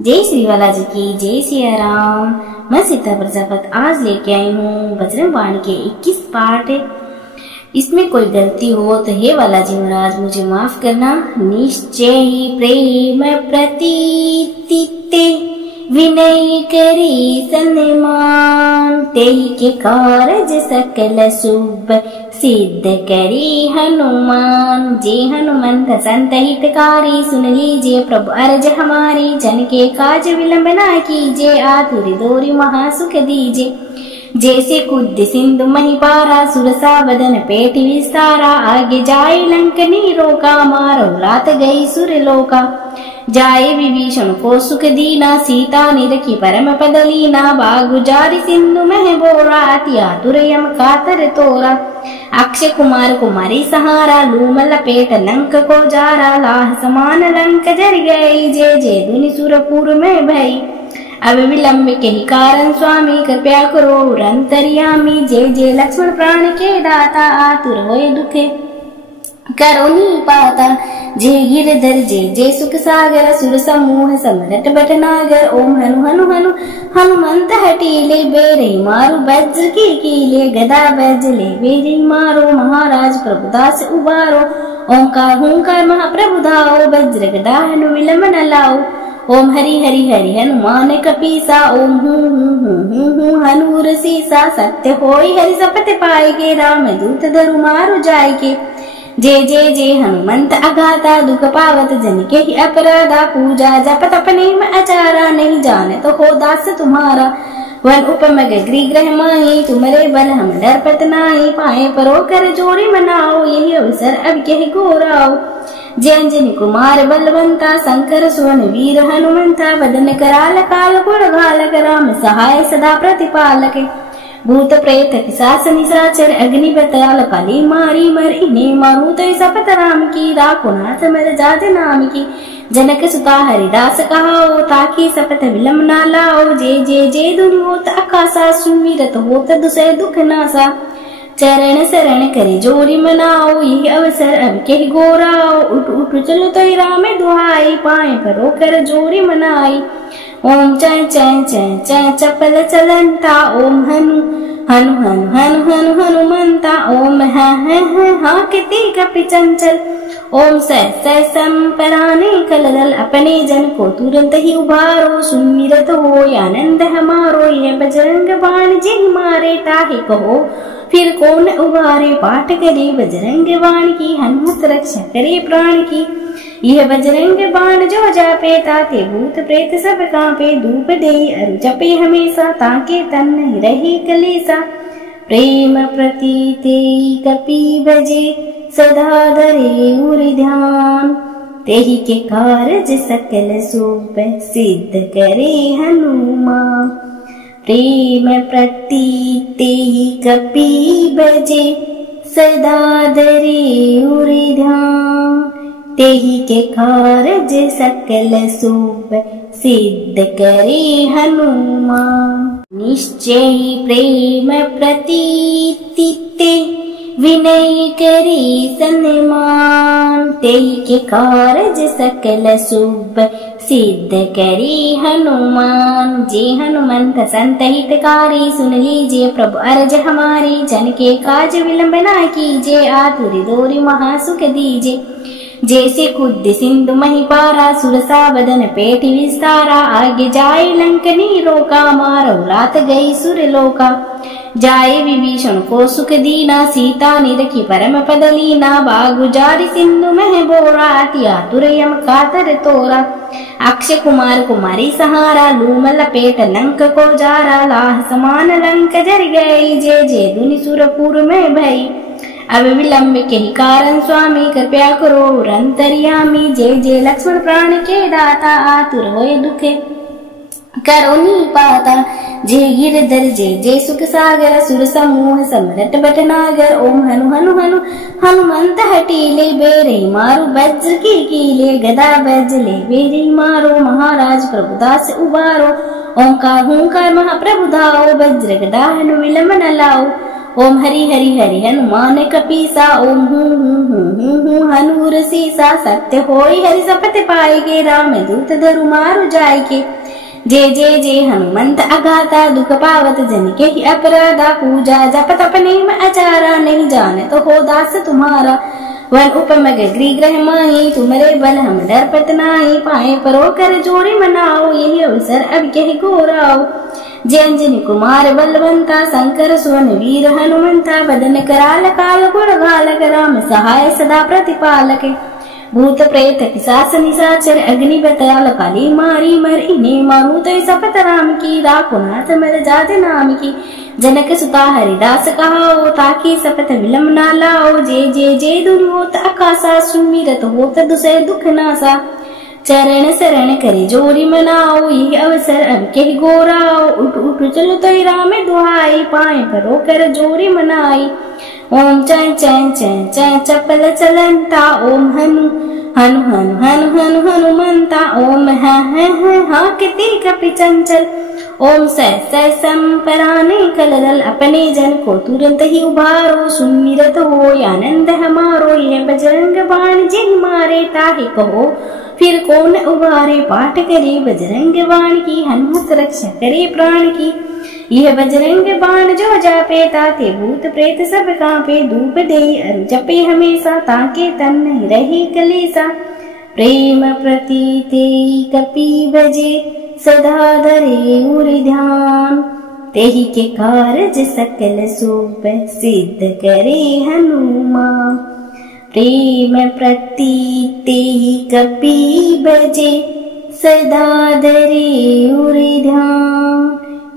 जय श्री बालाजी की जय सिया राम। मैं सीता प्रजापत आज लेके आई हूँ बजरंग बाण के 21 पार्ट। इसमें कोई गलती हो तो हे बालाजी महाराज मुझे माफ करना। निश्चय ही प्रेम प्रतीति विनय करी सन्मान, तेहि के कारज सकल शुभ सिद्ध करी हनुमान। जे हनुमंत संत हितकारी, सुन लीजिए प्रभु अर्ज हमारी। जन के काज विलंब ना कीजिए, आतुर दोरी महासुख दीजिए। जैसे कुद सिंधु मही पारा, सुरसा बदन पेट विस्तारा। आगे जाए लंक नी रोका, मारो लात गई सुर लोका। जाए विभीषण को सुख दीना, सीता निरखी परम पद लीना। बागु जारी सिंधु मह बोरा, अति आतुर यम कातर तोरा। अक्षय कुमार कुमारी सहारा, लूम लपेट लंक को जारा। लाह समान लंक जर गई, जय जय धुनि सुरपुर में भई। अब विलंब के ही कारण स्वामी, कृपया करो अंतर्यामी। जय जय लक्ष्मण प्राण के दाता, आतुर होए दुखे करो नी पाता। जय गिरधर जय जय सुख सागर, सुर समूह समरट भटनागर। ओम हनु हनु हनु हनुमंत हटीले, बेरे मारो वज्र की कीले। गदा वज्र बेरे मारो, महाराज प्रभुदास उबारो। ओंकार हुंकार महाप्रभु धाओ, वज्र गदा हनु विलंब न लाओ। ओम हरि हरि हरि हनुमान कपीसा, ओम हूँ हनूर सीसा। सत्य होई हरि शपथ पाएगे, राम दूत धरु मारु जाएगे। जय जय जय हनुमंत अगाता, दुख पावत जन के ही अपराधा। पूजा जपत अपने में अचारा, नहीं जाने तो हो दास तुम्हारा। वन उपमग गृह माही, तुम्हारे बल हम डरपत नाही। पाए परो कर जोड़ी मनाओ, यही अवसर अब कह गोराओ। जय अंजनी कुमार बलवंता, शंकर सुवन वीर हनुमंता। वदन कराल काल गुण घालक, राम सहाय सदा प्रतिपालक। भूत प्रेत पिशाच निशाचर, अग्नि बताल कली मारी मर। इन्हें मारू तो शपथ राम की, राखो नाथ मर जात नाम की। जनक सुता हरिदास कहाओ, ताकि शपथ विलंब ना लाओ। जय जय जय धुनि होत आकाशा, सुमिरत होत दुसै दुख नासा। चरण शरण करे जोरी मनाओ, यही अवसर अब के गोराओ। उठ उठ चलो तो राम दुहाई, पाए परो कर जोरी मनाई। ओम चय चय चय चय चपल चलंता, ओम हनु हनु हनु हनु हनु हनुमंता। ओम हाँ किति कपि चंचल, ओम सह सह संपराने कलदल। अपने जन को तुरंत ही उबारो, सुमिरत हो आनंद हमारो। यह बजरंग बाण जिन मारे, ताहि कहो फिर कौन उबारे। पाठ करे बजरंग बाण की, हनुमत रक्षा करे प्राण की। यह बजरंग बाण जो जापे, ताते भूत प्रेत सब कांपे। धूप दे अरु जपे हमेशा, ताके तन नहीं रहे कलेसा। प्रेम प्रतीते कपि भजे, सदा धरे उर ध्यान। तेहि के कारज सकल शुभ सिद्ध करे हनुमान। प्रेम प्रतीते कपि भजे, सदा धरे उर ध्यान। तेहि के कारज सकल शुभ सिद्ध करे हनुमान। निश्चय ही प्रेम प्रतीति विनय करी सन्मान, तेहि के कारज सकल शुभ सिद्ध करी हनुमान। जे हनुमंत संत हितकारी, सुन लीजिए प्रभु अर्ज हमारी। जन के काज विलंब ना कीजिए, आतुर दोरी महासुख दीजिए। जैसे कुद सिंधु मही पारा, सुरसा बदन पेट विस्तारा। आगे जाए लंक नी रोका, मारो लात गई सुर लोका। जाए विभीषण को सुख दीना, सीता निरखी परम पद लीना। बागु जारी सिंधु मह बोरा, अति आतुर यम कातर तोरा। अक्षय कुमार कुमारी सहारा, लूम लपेट लंक को जारा। लाह समान लंक जर गई, जय जय धुनि सुरपुर में भई। अब विलंब के ही कारण स्वामी, कृपया करो अंतर्यामी। जय जय लक्ष्मण प्राण के दाता, आतुर होए दुखे करो नी पाता। जय गिरधर जय जय सुख सागर, सुर समूह समरट भटनागर। ओम हनु हनु हनु हनुमंत हटीले, बेरे मारो वज्र की कीले। गदा वज्र बेरे मारो, महाराज प्रभुदास उबारो। ओंकार हुंकार महाप्रभु धाओ, वज्र गदा हनु विलंब न लाओ। ओम हरि हरि हरि हनुमान कपीसा, ओम हूँ हनूर सीसा, सत्य होई हरि सपत पाएगे, राम दूत धरु मारु जाएगे। जय जय जय हनुमंत अगाता, दुख पावत जन के ही अपराधा, पूजा जप तप नेम आचारा, नहीं जाने तो हो दास तुम्हारा। वन उपम गृह ग्रह माही, तुम्हारे बल हम डर पत नाही, पाए परो कर जोड़ी मनाओ, यही अवसर अब कह गोराओ। जय अंजनी कुमार बलवंता, शंकर सुवन वीर हनुमंता, बदन कराल काल गुण गालक, राम सहाय सदा प्रतिपालक। भूत प्रेत पिशाच निशाचर, अग्नि बताल काली मारी मर, इन्हें मारू तो सपत राम की, राकुनाथ मर जात नाम की। जनक सुता हरिदास कहाओ, ताकि सपत विलम ना लाओ, जय जय जय धुन होत आकाशा, सुमिरत होत दुसै दुख नासा। चरण शरण करे जोड़ी मनाओ, ये अवसर अब कह गोराओ, उठ उठ चलो तो राम दुहाई, पाए परो कर जोड़ी मनाई। ओम चै चै चै चै चपल चलंता, ओम हनु हनु हनु हनु हनु हनुमंता, ओम हा किति कपि चंचल, ओम सह संपराने कलदल, अपने जन को तुरंत ही उबारो, सुमिरत हो आनंद हमारो, यह बजरंग बाण जिन मारे, ताहि कहो फिर कौन उबारे। पाठ करे बजरंग बाण की, हनुमत रक्षा करे प्राण की। यह बजरंग बाण जो जापे, ताते भूत प्रेत सब कांपे, धूप दे अरु जपे हमेशा, ताके तन नहीं रहे कलेसा। प्रेम प्रतीते कपि भजे, सदा धरे उर ध्यान, तेहि के कारज सकल सोप, सिद्ध करे हनुमान। प्रेम प्रतीते कपि भजे, सदा धरे उर ध्यान,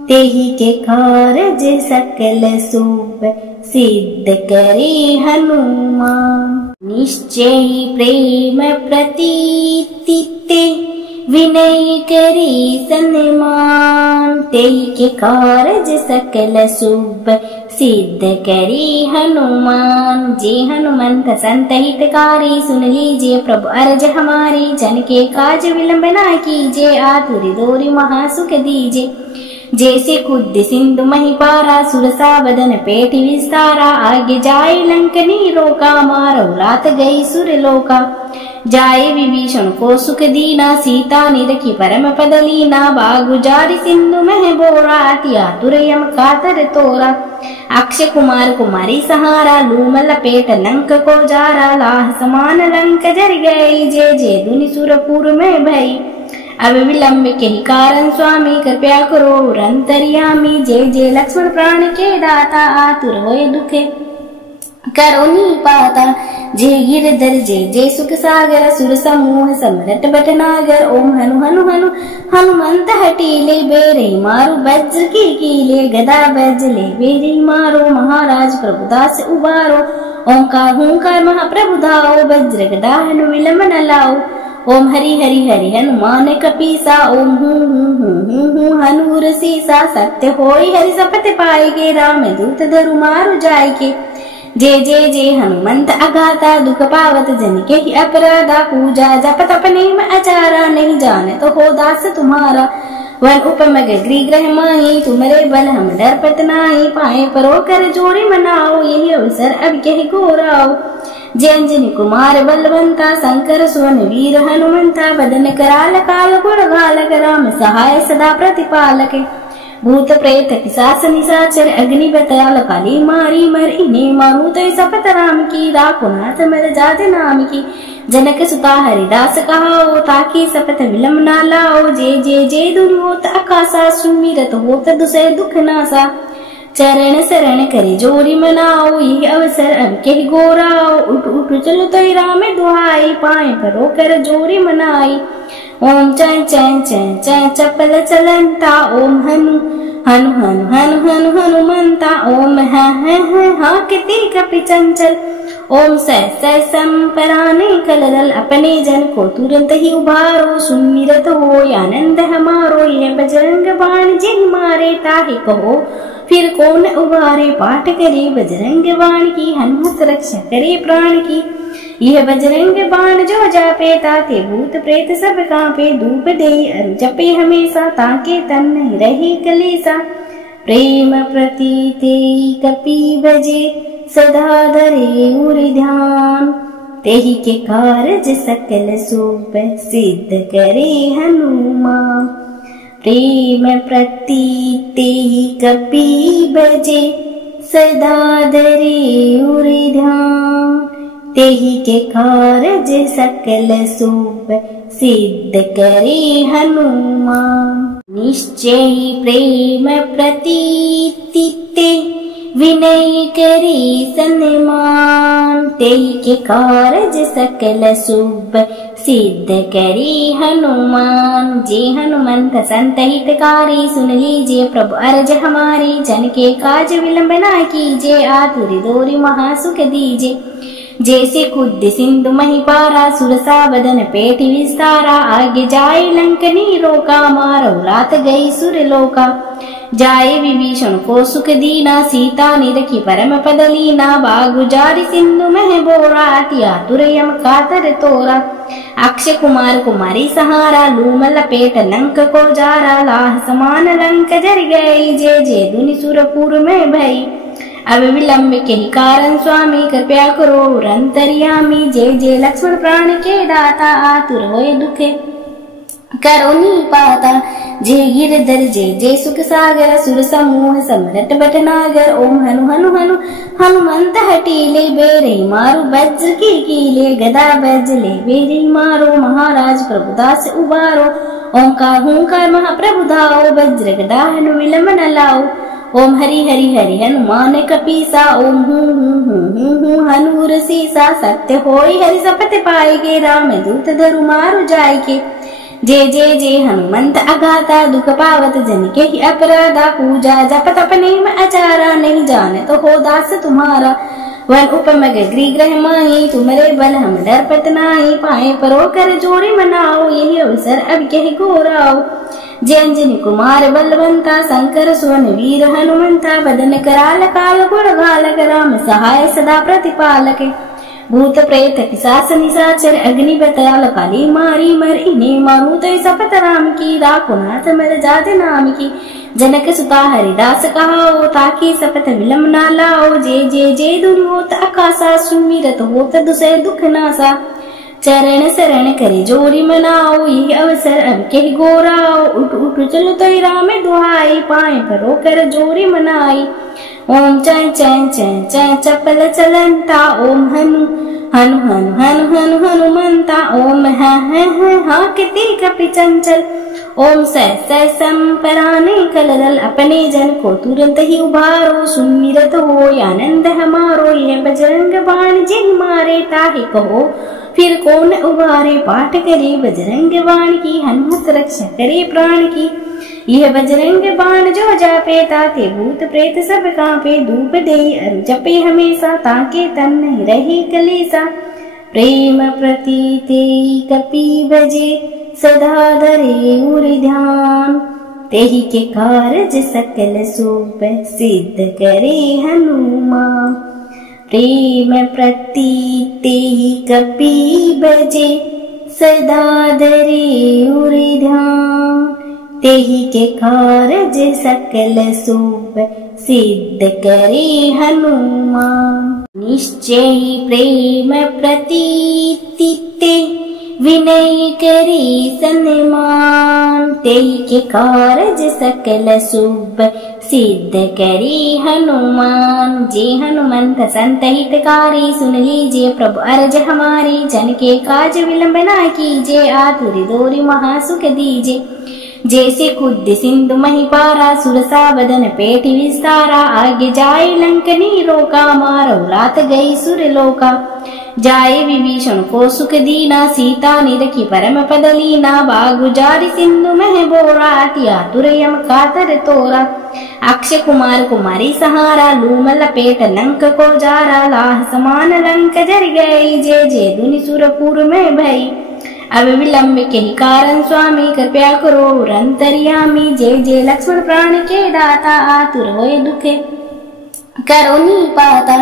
तेहि के कारज सकल सोप, सिद्ध करे हनुमान। निश्चय प्रेम प्रतीते, विनय करे सन्मान, तेहि के कारज सकल शुभ, सिद्ध करे हनुमान। जे हनुमंत संत हितकारी, सुन लीजिए प्रभु अर्ज हमारी, जन के काज विलंब ना कीजिए, आतुर दोरी महासुख दीजिए। जैसे खुद सिंधु महिपारा, सुरसा बदन पेट विस्तारा, आगे जाए लंकनी रोका, मारो रात गई सुर लोका। जाए विभीषण को सुख दीना, सीता निरखी परम पद लीना, बागु जारी सिंधु मह बोरा, अति आतुर यम कातर तोरा। अक्षय कुमार कुमारी सहारा, लूम लपेट लंक को जारा, लाह समान लंक जर गई, जय जय धुनि सुरपुर में भई। अब विलंब के ही कारण स्वामी, कृपया करो अंतर्यामी, जय जय लक्ष्मण प्राण के दाता, आतुर होए दुखे करो नी पाता। जय गिरधर जय जय सुख सागर, सुर समूह समरट बटनागर, ओम हनु हनु हनु हनुमंत हटीले, बेरे मारो वज्र की कीले, गदा बजले बेरे मारो, महाराज प्रभुदास उबारो। ओंकार हुंकार महाप्रभु धाओ, वज्र गदा हनु विलंब न लाओ। ओम हरि हरि हरि हनुमान कपीसा, ओम हूँ हनूर सीसा, सत्य होई हरि सपत पाएगे, राम दूत धरु मारु जाएगे। जय जय जय हनुमंत अगाता, दुख पावत जन के ही अपराधा, पूजा जप तप नेम आचारा, नहीं जाने तो हो दास तुम्हारा। वन उपम गृह ग्रह माही, तुम्हारे बल हम डर पत नाही, पाए परो कर जोड़ी मनाओ, यही अवसर अब कह गोराओ। जय अंजनी कुमार बलवंता, शंकर सुवन वीर हनुमंता, बदन कराल काल गुण गालक, राम सहाय सदा प्रतिपालक। भूत प्रेत पिशाच निशाचर, अग्नि बताल काली मारी मर, इन्हें मारू तो सपत राम की, राकुनाथ मर जात नाम की। जनक सुता हरिदास कहाओ, ताकि सपत विलम ना लाओ, जय जय जय धुन होत आकाशा, सुमिरत होत दुसै दुख नासा। चरण शरण करे जोड़ी मनाओ, ये अवसर अब कह गोराओ, उठ उठ चलो तो राम दुहाई, पाए परो कर जोड़ी मनाई। ओम चै चै चै चै चपल चलंता, ओम हनु हनु हनु हनु हनु हनुमंता, ओम हा किति कपि चंचल, ओम सह संपराने कलदल, अपने जन को तुरंत ही उबारो, सुमिरत हो आनंद हमारो, यह बजरंग बाण जिन मारे, ताहि कहो फिर कौन उबारे। पाठ करे बजरंग बाण की, हनुमत रक्षा करे प्राण की। यह बजरंग बाण जो जापे, ताते भूत प्रेत सब कांपे, धूप दे अरु जपे हमेशा, ताके तन नहीं रहे कलेसा। प्रेम प्रतीते कपि भजे सदा धरे उर ध्यान। तेहि के कारज सकल शुभ सिद्ध करे हनुमान। प्रेम प्रतीते कपि भजे सदा धरे उर ध्यान। तेहि के कारज सकल शुभ सिद्ध करे हनुमान। निश्चय प्रेम प्रतीते विनय करे सन्मान। तेहि के कारज सकल शुभ सिद्ध करे हनुमान। जे हनुमंत संत हितकारी सुन लीजिए प्रभु अर्ज हमारी। जन के काज विलंब ना कीजिए आतुर दोरी महासुख दीजिए। जैसे खुद सिंधु महिपारा सुरसा बदन पेट विस्तारा। आगे जाए लंकनी रोका मारो रात गई सुर लोका। जाए विभीषण को सुख दीना सीता निरखी परम पद लीना। बागु जारी सिंधु मह बोरा अति आतुर यम कातर तोरा। अक्षय कुमार कुमारी सहारा लूम लपेट लंक को जारा। लाह समान लंक जर गई जे जे दुनि सुरपुर में भई। अब विलंब के ही कारण स्वामी कृपया करो अंतर्यामी। जय जय लक्ष्मण प्राण के दाता आतुर होए दुखे करो नी पाता। जय गिरधर जय जय सुख सागर सुर समूह समरट बटनागर। ओम हनु हनु हनु हनुमंत हटीले बेरे मारो वज्र की कीले। गदा बजले बेरे मारो महाराज प्रभुदास उबारो। ओंकार हुंकार महाप्रभु धाओ वज्र गदा हनु विलंब न लाओ। ओम हरि हरि हरि हनुमान कपीसा। ओम हूँ हनुर सीसा। सत्य होई हरि सपथ पाएगे राम दूत धरु मारु जाएगे। जय जय जय हनुमंत अगाता दुख पावत जन के ही अपराधा। पूजा जप तप नेम आचारा नहीं जाने तो हो दास तुम्हारा। वन उपमग गृह माही तुम्हारे बल हम डरपत नाही। पाए परो कर जोड़ी मनाओ यही अवसर अब कह घोराओ। जय अंजनी कुमार बलवंता शंकर सुवन वीर हनुमंता। बदन कराल काल गुण गालक राम सहाय सदा प्रतिपालक। भूत प्रेत पिशाच निशाचर अग्नि बताल काली मारी मर। इन्हें मारू तो सपत राम की राकुनाथ मर जात नाम की। जनक सुता हरिदास कहाओ ताकि सपत विलम ना लाओ। जय जय जय दुनि होत आकाशा सुमिरत होत दुसै दुख नासा। चरण शरण करे जोड़ी मनाओ यही अवसर अब के गोराओ। उठ उठ चलो तो राम दुहाई पाए परो कर जोड़ी मनाई। ओम चै चै चै चै चपल चलंता। ओम हनु हनु हनु हनु हनु हनुमंता। ओम हाँ किति कपि चंचल। ओम सह संपराने कलदल अपने जन को तुरंत ही उबारो। सुमिरत हो आनंद हमारो यह बजरंग बाण जिन मारे ताहि कहो फिर कौन उबारे। पाठ करे बजरंग बाण की हनुमत रक्षा करे प्राण की। यह बजरंग बाण जो जापे ताते भूत प्रेत सब कांपे। धूप दे अरु जपे हमेशा ताके तन नहीं रहे कलेसा। प्रेम प्रतीते कपि भजे सदा धरे उर ध्यान। तेहि के कारज सकल शुभ सिद्ध करे हनुमान। प्रेम प्रतीते कपि भजे सदा धरे उर ध्यान। तेहि के कारज सकल शुभ सिद्ध करे हनुमान। निश्चय प्रेम प्रतीते विनय करे सन्मान। तेहि के कारज सकल शुभ सिद्ध करे हनुमान। जे हनुमंत संत हितकारी सुन लीजिए प्रभु अर्ज हमारी। जन के काज विलंब ना कीजिए आतुर दोरी महासुख दीजिए। जैसे खुद सिंधु महिपारा सुरसा बदन पेट विस्तारा। आगे जाए लंकनी रोका मारो रात गई सुर लोका। जाए विभीषण को सुख दीना सीता निरखी परम पद लीना। बागु जारी सिंधु मह बोरा अति आतुर यम कातर तोरा। अक्षय कुमार कुमारी सहारा लूम लपेट लंक को जारा। लाह समान लंक जर गई जे जे दुनि सुरपुर में भई। अब विलंब के ही कारण स्वामी कृपया करो अंतर्यामी। जय जय लक्ष्मण प्राण के दाता आतुर होए दुखे करोनी पाता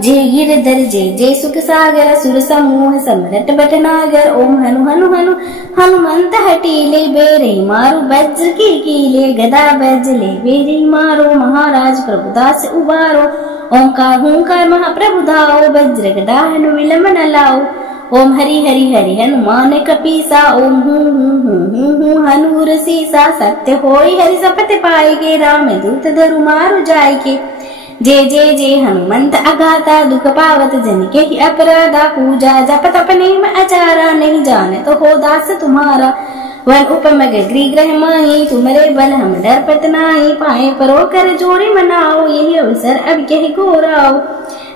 जे गिरधर जे सुख सागर सुर समूह समरट बटनागर। ओम हनु हनु हनु हनुमंत हटीले बेरे मारो वज्र की कीले गदा बजले बेरे मारो महाराज प्रभुदास उबारो। ओंकार हुंकार महाप्रभु धाओ वज्र गदा हनु विलंब न लाओ। ओम हरि हरि हरि हनुमान कपीसा ओम हूं हनुर सीसा। सत्य होई हरि सपत पाएगे राम दूत धरु मारु जाएगे। जय हनुमंत अगाता दुख पावत जन के ही अपराधा। पूजा जप तप नेम आचारा नहीं जाने तो हो दास तुम्हारा। वन उपमग गृह माही तुमरे बल हम डर पत नाही। पाए परो कर जोड़ी मनाओ यही अवसर अब कह गोराओ।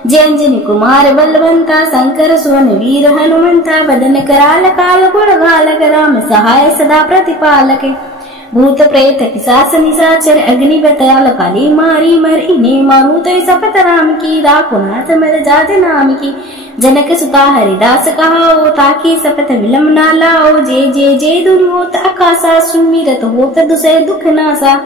जय अंजनी कुमार बलवंता शंकर सुवन वीर हनुमंता। बदन कराल काल गुण गालक राम सहाय सदा प्रतिपालक। भूत प्रेत पिशाच निशाचर अग्नि बताल काली मारी मर इन्हें मारू तो सपत राम की। राकुनाथ मर जात नाम की जनक सुता हरिदास कहाओ। ताकि सपत विलम ना लाओ। जय दुनु होत आकाशा सुमिरत होत दुसै दुख नासा।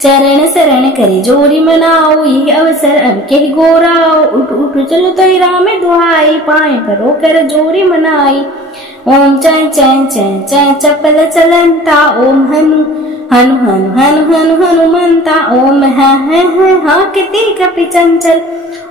चरण शरण करे जोड़ी मनाओ यही अवसर अब कह गोराओ। उठ उठ चलो तो राम दुहाई पाए परो कर जोड़ी मनाई। ओम चै चै चै चै चपल चलंता ओम हनु हनु हनु हनु हनु हनुमंता। ओम हा किति कपि चंचल।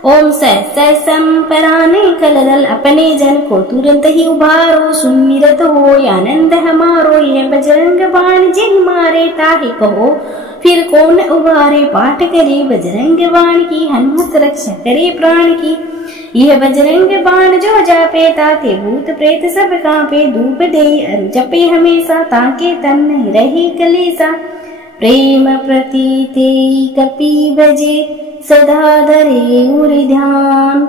ओम सै संपराने कलरल अपने जन को तुरंत ही उबारो। सुमिरत हो आनंद हमारो यह बजरंग बाण जिन मारे ताहि कहो फिर कौन उबारे। पाठ करे बजरंग बाण की हनुमत रक्षा करे प्राण की। यह बजरंग बाण जो जापे ताते भूत प्रेत सब कांपे। धूप दे अरु जपे हमेशा ताके तन नहीं रहे कलेसा। प्रेम प्रतीते कपि भजे सदा धरे उरि ध्यान।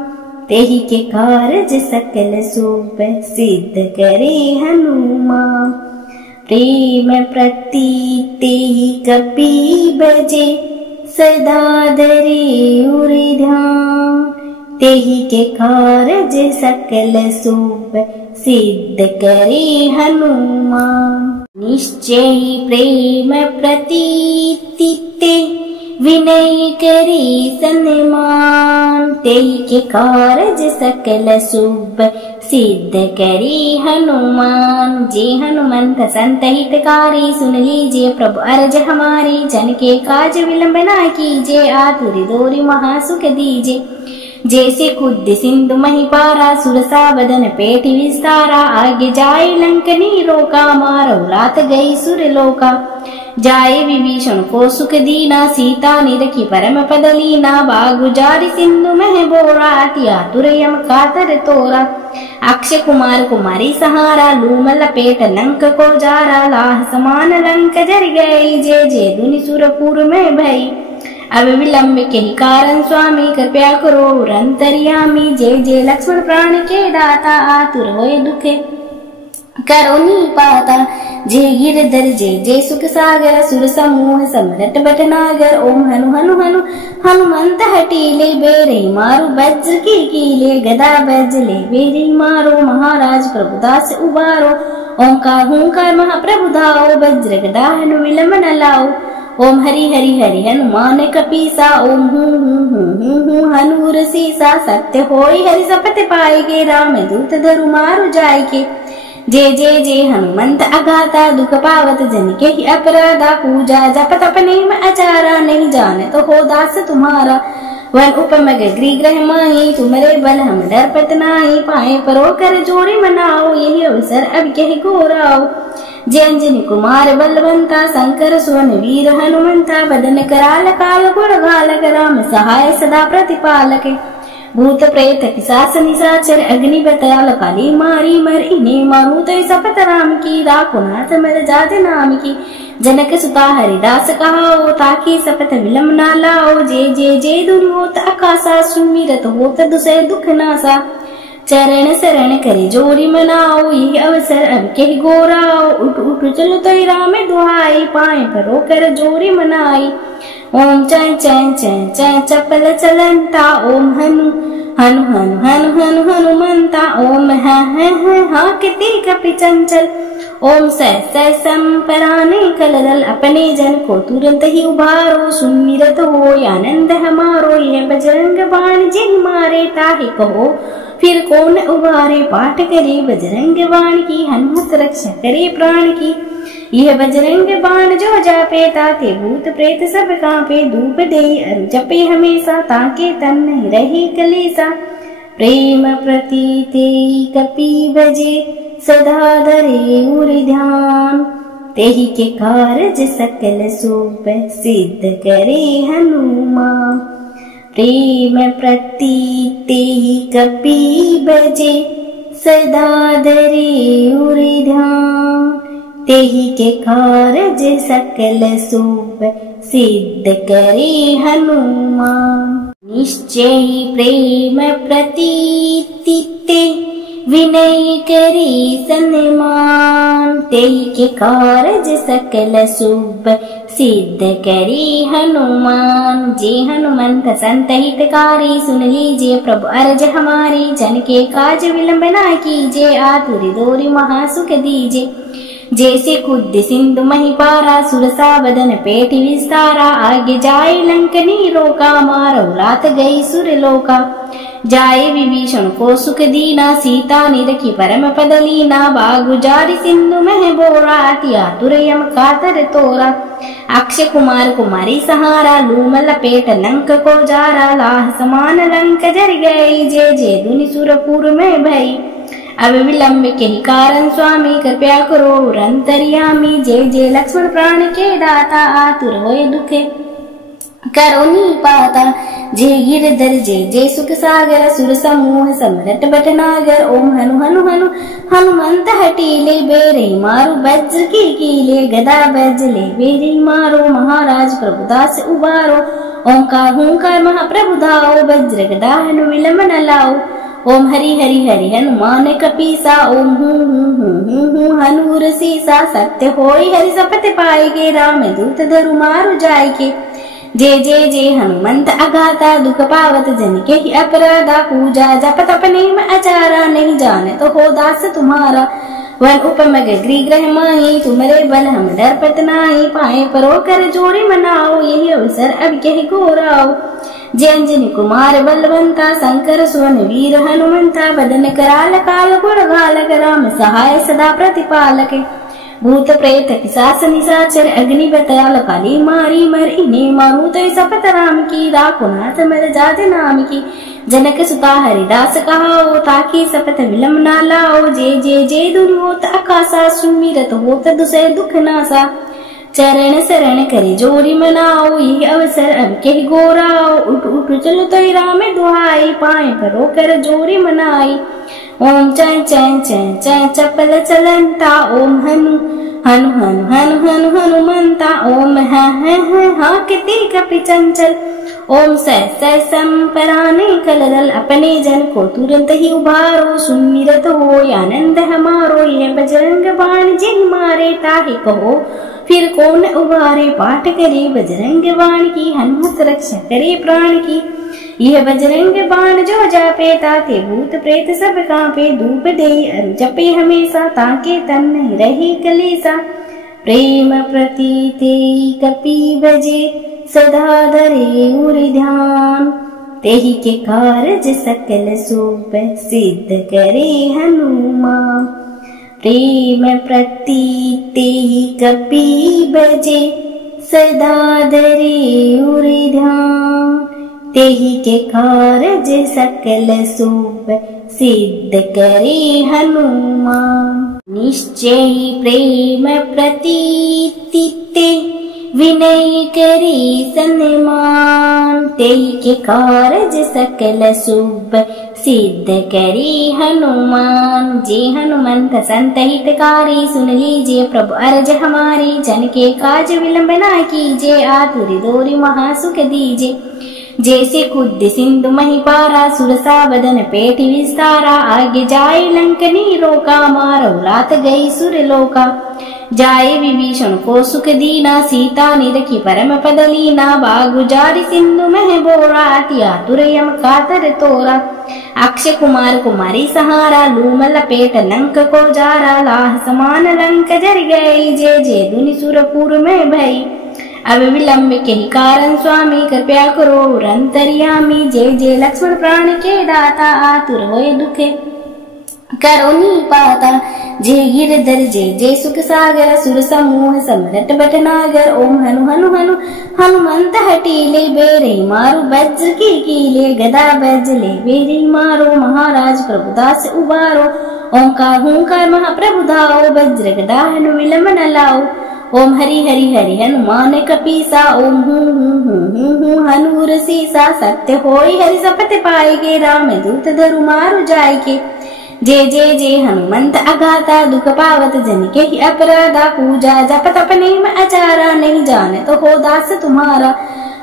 तेहि के कारज सकल सोप सिद्ध करे हनुमान। प्रेम प्रतीते कपि भजे सदा धरे उरि ध्यान। तेहि के कारज सकल सोप सिद्ध करे हनुमान। निश्चय प्रेम प्रतीते विनय करे सन्मान। तेहि के कारज सकल शुभ सिद्ध करे हनुमान। जे हनुमंत संत हितकारी सुन लीजिए प्रभु अर्ज हमारी। जन के काज विलंब ना कीजिए आतुर दोरी महासुख दीजिए। जैसे खुद सिंधु महिपारा सुरसा बदन पेट विस्तारा। आगे जाए लंकनी रोका मारो रात गई सुर लोका। जाए विभीषण को सुख दीना सीता निरखी परम पद लीना। बागु जारी सिंधु मह बोरा अति आतुर यम कातर तोरा। अक्षय कुमार कुमारी सहारा लूम लपेट लंक को जारा। लाह समान लंक जर गई जय दुनि सुरपुर में भई। अब विलंब के ही कारण स्वामी कृपया करो रंतर्यामी। जय लक्ष्मण प्राण के दाता आतुर होए दुखे करोनी पाता। जय गिरधर जय सुख सागर सुर समूह समरट बटनागर। ओम हनु हनु हनु हनुमंत हटीले बेरे मारो वज्र की कीले गदा बजले बेरे मारो। महाराज प्रभुदास उबारो। ओंकार हुंकार महाप्रभु धाओ वज्र गदा हनु विलंब न लाओ। ओम हरि हरि हरि हनुमान कपीसा ओम हूं हनुर सीसा। सत्य होई हरि सपत पाएगे राम दूत धरु मारु जाएगे। जय हनुमंत अगाता दुख पावत जन के ही अपराधा। पूजा जप तप नेम आचारा नहीं जाने तो हो दास तुम्हारा। वन उपमग गृह माही तुमरे बल हम डर पत नाही। पाए परो कर जोड़ी मनाओ यही अवसर अब कह गोराओ। जय अंजनी कुमार बलवंता शंकर सुवन वीर हनुमंता। बदन कराल काल गुण गालक राम सहाय सदा प्रतिपालक। भूत प्रेत पिशाच निशाचर अग्नि बताल काली मारी मर इन्हें मारू तो सपत राम की। राकुनाथ मर जात नाम की जनक सुता हरिदास कहाओ। ताकि सपत विलम ना लाओ। जय दुनु होत आकाशा सुमिरत होत दुसै दुख नासा। चरण शरण करे जोड़ी मनाओ यही अवसर अब कह गोराओ। उठ उठ चलो तो राम दुहाई पाए परो कर जोड़ी मनाई। ओम चै चै चै चै चपल चलंता ओम हनु हनु हनु हनु हनु हनुमंता। ओम हा किति कपि चंचल। ओम सहसा संपराने कलदल अपने जन को तुरंत ही उबारो, सुमिरत हो आनंद हमारो, यह बजरंग बाण जिन मारे ताहि कहो फिर कौन उबारे। पाठ करे बजरंग बाण की, हनुमत रक्षा करे प्राण की। यह बजरंग बाण जो जापे ताके भूत प्रेत सब कांपे, धूप दे अरु जपे हमेशा ताके तन नहीं रहे कलेसा। प्रेम प्रतीते कपि भजे सदा धरे उर ध्यान, तेहि के कारज सकल सोप सिद्ध करे हनुमान। प्रेम प्रतीते कपि भजे सदा धरे उर ध्यान, तेहि के कारज सकल सोप सिद्ध करे हनुमान। निश्चय प्रेम प्रतीते विनय करे सन्मान, तेहि के कारज सकल शुभ सिद्ध करे हनुमान। जे हनुमंत संत हितकारी, सुन लीजिए प्रभु अर्ज हमारी, जन के काज विलंब ना कीजिए, आतुर दोरी महासुख दीजिए। जैसे खुद सिंधु मही पारा, सुरसा बदन पेट विस्तारा, आगे जाए लंकनी रोका, मारो रात गई सुर लोका। जाए विभीषण को सुख दीना, सीता निरखी परम पद लीना, बागु जारी सिंधु मह बोरा, अति आतुर यम कातर तोरा। अक्षय कुमार कुमारी सहारा, लूम लपेट लंक को जारा, लाह समान लंक जर गई, जे जे दुनि सुरपुर में भई। अब विलंब के ही कारण स्वामी, कृपया करो अंतर्यामी, जय जय लक्ष्मण प्राण के दाता, आतुर होए दुखे करो नी पाता। जय गिरधर जय जय सुख सागर, सुर समूह समरट बटनागर। ओम हनु हनु हनु हनुमंत हटीले, बेरे मारो वज्र की कीले, गदा बजले बेरे मारो, महाराज प्रभुदास उबारो। ओंकार हुंकार महाप्रभु धाओ, वज्र गदा हनु विलंब न लाओ। ओम हरि हरि हरि हनुमान कपीसा, ओम हूँ हनूर सीसा। सत्य होई हरि शपथ पाएगे, राम दूत धरु मारु जाएगे। जय जय जय हनुमंत अगाता, दुख पावत जन के ही अपराधा। पूजा जपत अपने में अचारा, नहीं जाने तो हो दास तुम्हारा। वन उपमग गृह माही, तुम्हारे बल हम डरपत नाही, पाए परो कर जोड़ी मनाओ, यही अवसर अब कह घोराओ। जय अंजनी कुमार बलवंता, शंकर सुवन वीर हनुमंता, बदन कराल काल गुण गालक, राम सहाय सदा प्रतिपालक। भूत प्रेत पिशाच निशाचर, अग्नि बताल काली मारी मर, इन्हें मारू तो शपथ राम की, राखो नाथ मर जात नाम की। जनक सुता हरिदास कहाओ, ताकि शपथ विलंब ना लाओ। जय जय जय धुन होत आकाशा, सुमिरत होत दुसै दुख नासा। चरण शरण करे जोरी मनाओ, यही अवसर अब कह गोराओ। उठ उठ चलो तो राम दुहाई, पाए परो कर जोरी मनाई। ओम चै चै चै चै चपल चलंता, ओम हनु हनु हनु हनु हनु हनुमंता। ओम हाँ किति कपि चंचल, ओम सहसा संपराने कलदल अपने जन को तुरंत ही उबारो, सुमिरत हो आनंद हमारो, यह बजरंग बाण जिन मारे ताहि कहो फिर कौन उबारे। पाठ करे बजरंग बाण की, हनुमत रक्षा करे प्राण की। यह बजरंग बाण जो जापे ताके भूत प्रेत सब कांपे, धूप दे अरु जपे हमेशा ताके तन नहीं रहे कलेसा। प्रेम प्रतीते कपि भजे सदा धरे उर ध्यान, तेहि के कारज सकल सोप सिद्ध करे हनुमान। प्रेम प्रतीते कपि भजे सदा धरे उर ध्यान, तेहि के कारज सकल सोप सिद्ध करे हनुमान। निश्चय प्रेम प्रतीते विनय करे सन्मान, तेहि के कारज सकल शुभ सिद्ध करे हनुमान। जे हनुमंत संत हितकारी, सुन लीजिए प्रभु अर्ज हमारी, जन के काज विलंब ना कीजिए, आतुर दोरी महासुख दीजिए। जैसे खुद सिंधु मही पारा, सुरसा बदन पेट विस्तारा, आगे जाए लंकनी रोका, मारो रात गई सुर लोका। जाए विभीषण को सुख दीना, सीता निरखी परम पद लीना। बागु जारी सिंधु मह बोरा, अति आतुर यम कातर तोरा। अक्षय कुमार कुमारी सहारा, लूम लपेट लंक को जारा। लाह समान लंक जर गई, जे जे दुनि सुरपुर में भई। अब विलंब के कारण स्वामी, कृपया करो अंतर्यामी। जे जे लक्ष्मण प्राण के दाता, आतुर होए दुखे करो नी पाता। जे गिरधर जे जे सुख सागर, सुर समूह समरट बटनागर। ओम हनु हनु हनु हनुमंत हटीले, बेरे मारो वज्र की कीले। गदा बजले बेरे मारो, महाराज प्रभुदास उबारो। ओंकार हुंकार महाप्रभु धाओ, वज्र गदा हनु विलंब न लाओ। ओम हरि हरि हरि हनुमान कपीसा, ओम हूँ हनूर सीसा। सत्य होई हरि सपत पाएगे, राम दूत धरु मारु जाएगे। जे जे जे हनुमंत अगाता, दुख पावत जन के ही अपराधा। पूजा जप तप नेम आचारा, नहीं जाने तो हो दास तुम्हारा।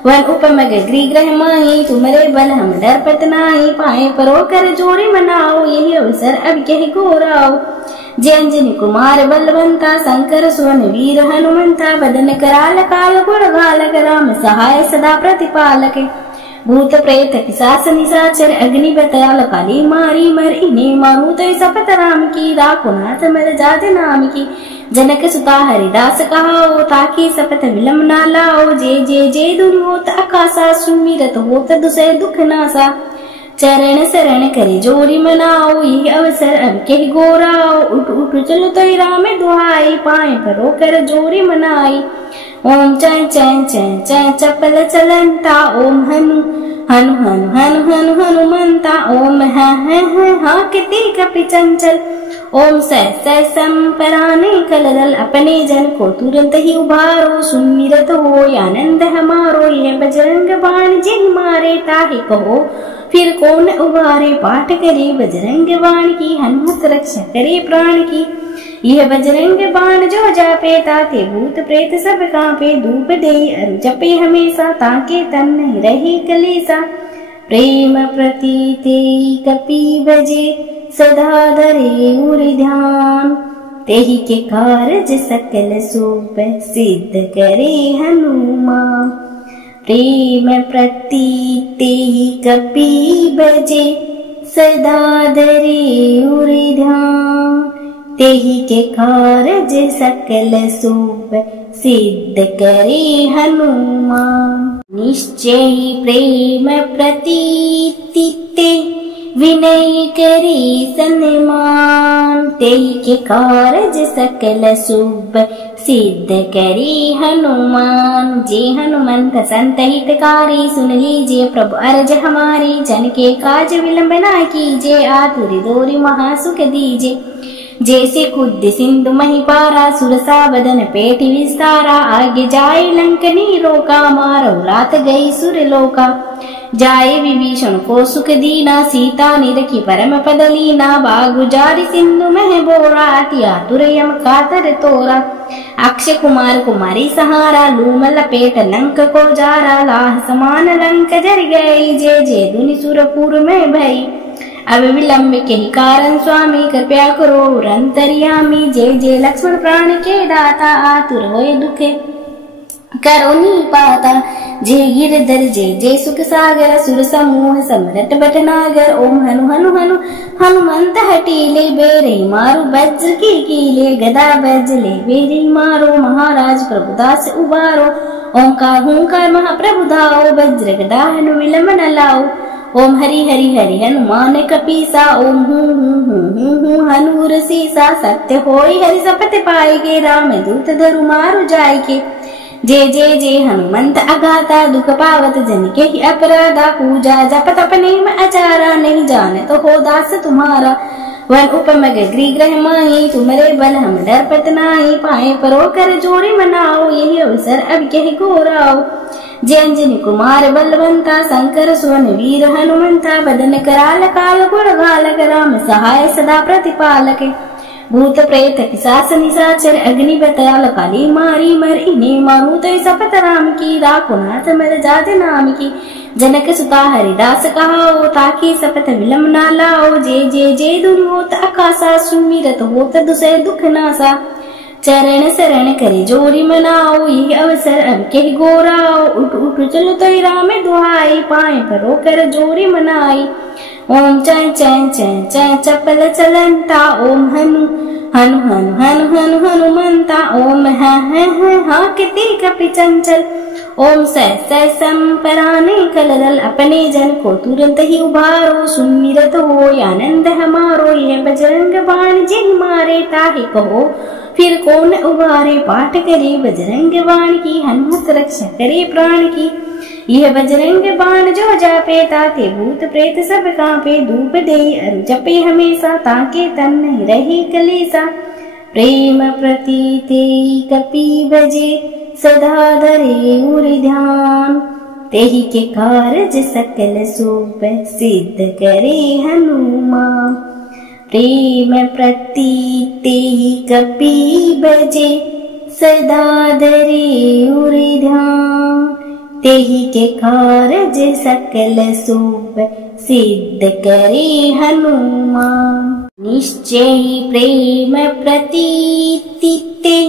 वन उपमग गृह माही, तुमरे बल हम डरपत नाही। पाए परो कर जोड़ी मनाओ, यही अवसर अब कह घोराओ। जय अंजनी कुमार बलवंता, शंकर सुवन वीर हनुमंता। बदन कराल काल गुण गालक, राम सहाय सदा प्रतिपालक। भूत प्रेत पिशाच निशाचर, अग्नि बताल काली मारी मर। इन्हें मारू तो सपत राम की, राखो नाथ मर जात नाम की। जनक सुता हरिदास कहाओ, ताकि सपत विलम ना लाओ। जे जे जे दुनु होत अकासा, सुमिरत होत दुसै दुख नासा। चरण शरण करे जोड़ी मनाओ, ये अवसर अब कह गोराओ। उठ उठ चलो तो राम दुहाई, पाए परो कर जोड़ी मनाई। ओम चै चै चै चै चपल चलंता, ओम हनु हनु हनु हनु हनु हनुमंता। ओम हा किति कपि चंचल, ओम सह संपराने कलदल। अपने जन को तुरंत ही उबारो, सुमिरत हो आनंद हमारो। यह बजरंग बाण जिन मारे, ताहि कहो फिर कौन उबारे। पाठ करे बजरंग बाण की, हनुमत रक्षा करे प्राण की। यह बजरंग बाण जो जापे, ताके भूत प्रेत सब कांपे। धूप दे अरु जपे हमेशा, ताके तन नहीं रहे कलेसा। प्रेम प्रतीते कपि भजे, सदा धरे उर ध्यान। तेहि के कारज सकल सोप, सिद्ध करे हनुमान। प्रेम प्रतीते कपि भजे, सदा धरे उर ध्यान। तेहि के कारज सकल सोप, सिद्ध करे हनुमान। निश्चय प्रेम प्रतीते, विनय करे सन्मान। तेहि के कारज सकल शुभ, सिद्ध करे हनुमान। जे हनुमंत संत हितकारी, सुन लीजिए प्रभु अर्ज हमारी। जन के काज विलंब ना कीजिए, आतुर दोरी महासुख दीजिए। जैसे खुद सिंधु मही पारा, सुरसा बदन पेट विस्तारा। आगे जाए लंकनी रोका, मारो रात गई सुर लोका। जाए विभीषण को सुख दीना, सीता निरखी परम पद लीना। बागु जारी सिंधु मह बोरा, अति आतुर यम कातर तोरा। अक्षय कुमार कुमारी सहारा, लूम लपेट लंक को जारा। लाह समान लंक जर गई, जे जे दुनि सुरपुर में भई। अब विलंब के कारण स्वामी, कृपया करो अंतर्यामी। जे जे लक्ष्मण प्राण के दाता, आतुर होए दुखे करो नी पाता। जे गिरधर जे जे सुख सागर, सुर समूह समरट बटनागर। ओम हनु हनु हनु हनुमंत हटीले, बेरे मारो वज्र की कीले। गदा बजले बेरे मारो, महाराज प्रभुदास उबारो। ओंकार हुंकार महाप्रभु धाओ, वज्र गदा हनु विलंब न लाओ। ओम हरि हरि हरि हनुमान कपीसा, ओम हूँ हनूर सीसा। सत्य होई हरि सपत पाएगे, राम दूत धरु मारु जाएगे। जे जे जे हनुमंत अगाता, दुख पावत जन के ही अपराधा। पूजा जप तप नेम आचारा, नहीं जाने तो हो दास तुम्हारा। वन उपमग गृह माही, तुमरे बल हम डरपत नाही। पाए परो कर जोड़ी मनाओ, यही अवसर अब कह घोराओ। जय अंजनी कुमार बलवंता, शंकर सुवन वीर हनुमंता। बदन कराल काल गुण गालक, राम सहाय सदा प्रतिपालक। भूत प्रेत पिशाच निशाचर, अग्नि बताल काली मारी मर। इन्हें मारू तो सपत राम की, राखो नाथ मर जात नाम की। जनक सुता हरिदास कहाओ, ताकि सपत विलम ना लाओ। जे जे जे दुनु होत अकासा, सुमिरत होत दुसै दुख नासा। चरण शरण करे जोड़ी मनाओ, ये अवसर अब कह गोराओ। उठ उठ चलो तोई राम दुहाई, पाए परो कर जोड़ी मनाई। ओम चै चै चै चै चपल चलंता, ओम हनु हनु हनु हनु हनु हनुमंता। ओम हा किति कपि चंचल, ओम सै संपराने कलदल। अपने जन को तुरंत ही उबारो, सुमिरत हो आनंद हमारो। यह बजरंग बाण जिन मारे, ताहि कहो फिर कौन उबारे। पाठ करे बजरंग बाण की, हनुमत रक्षा करे प्राण की। यह बजरंग बाण जो जापे, ताते भूत प्रेत सब कांपे। धूप दे अरु जपे हमेशा, ताके तन नहीं रहे कलेसा। प्रेम प्रतीते कपि भजे, सदा धरे उर ध्यान। तेहि के कारज सकल सोप, सिद्ध करे हनुमान। प्रेम प्रतीते कपि भजे, सदा धरे उर ध्यान। तेहि के कारज सकल सोप, सिद्ध करे हनुमान। निश्चय प्रेम प्रतीते,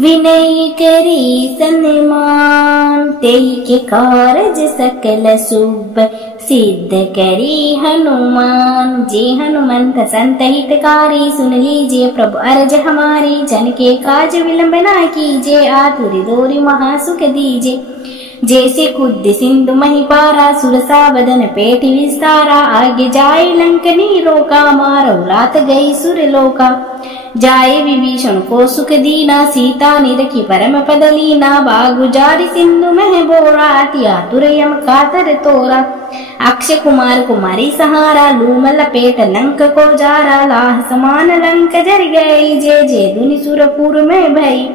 विनय करे सन्मान। तेहि के कारज सकल शुभ, सिद्ध करे हनुमान। जे हनुमंत संत हितकारी, सुन लीजिए प्रभु अर्ज हमारी। जन के काज विलंब ना कीजिए, आतुर दोरी महासुख दीजिए। जैसे खुद सिंधु मही पारा, सुरसा बदन पेट विस्तारा। आगे जाए लंकनी रोका, मारो रात गई सुर लोका। जाए विभीषण को सुख दीना, सीता निरखी परम पद लीना। बागु जारी सिंधु मह बोरा, अति आतुर यम कातर तोरा। अक्षय कुमार कुमारी सहारा, लूम लपेट लंक को जारा। लाह समान लंक जर गई, जे जे दुनि सुरपुर में भई।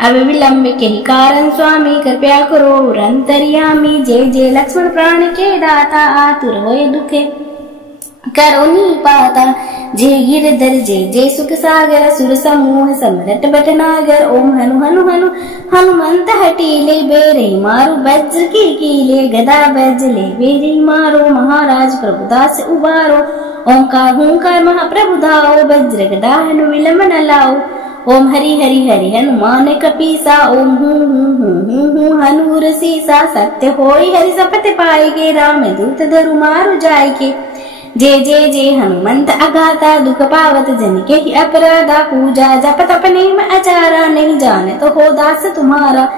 अब विलंब के ही कारण स्वामी, कृपया करो अंतर्यामी। जय जय लक्ष्मण प्राण के दाता, आतुर होए दुखे करो नी पाता। जय गिरधर जय जय सुख सागर, सुर समूह समरट भटनागर। ओम हनु हनु हनु हनुमंत हटीले, बेरे मारो वज्र की कीले। गदा बजले बेरे मारो, महाराज प्रभुदास उबारो। ओंकार हुंकार महाप्रभु धाओ, वज्र गदा हनु विलंब न लाओ। ओम हरि हरि हरि हनुमान कपीसा, ओम हूँ हनूर सीसा। सत्य होई हरि शपथ पाएगे, राम दूत धरु मारु जाएगे। जय जय जय हनुमंत अगाता, दुख पावत जन के ही अपराधा। पूजा जप तप नेम आचारा, नहीं जाने तो हो दास तुम्हारा।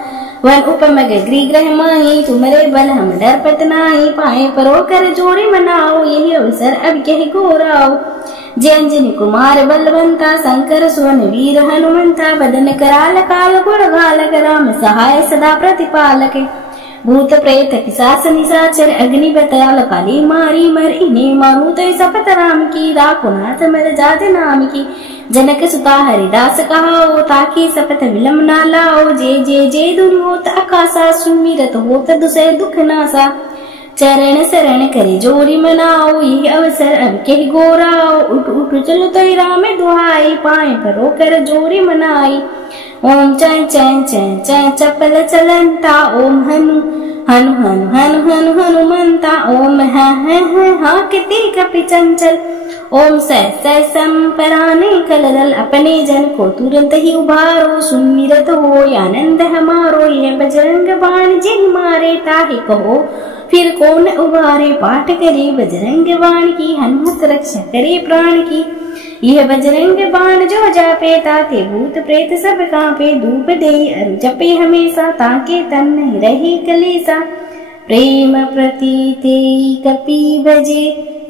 वन उपमग गृह माही, तुम्हारे बल हम डरपत नाही। पाए परो कर जोड़ी मनाओ, यही अवसर अब कह गोराओ। जय अंजनी कुमार बलवंता, शंकर सुवन वीर हनुमंता। बदन कराल काल गुण गालक, राम सहाय सदा प्रतिपालक। भूत प्रेत पिशाच निशाचर, अग्नि बताल काली मारी मर। इन्हें मारू तो शपथ राम की, राखो नाथ मर जात नाम की। जनक सुता हरिदास कहाओ, ताकि शपथ विलंब ना लाओ। जय जय जय धुन होत आकाशा, सुमिरत होत दुसै दुख नासा। चरण शरण करे जोड़ी मनाओ, ये अवसर अब कह गोराओ। उठ उठ चलो तोई राम दुहाई, पाए परो कर जोड़ी मनाई। ओम चै चै चै चै चपल चलंता, ओम हनु हनु हनु हनु हनु हनुमंता। ओम हा किति कपि चंचल, ओम सै संपराने कलदल। अपने जन को तुरंत ही उबारो, सुमिरत हो आनंद हमारो। यह बजरंग बाण जिन मारे, ताहि कहो फिर कौन उबारे। पाठ करे बजरंग बाण की, हनुमत रक्षा करे प्राण की। यह बजरंग बाण जो जापे, ताते भूत प्रेत सब कांपे। धूप दे अरु जपे हमेशा, ताके तन नहीं रहे कलेसा। प्रेम प्रतीते कपि भजे,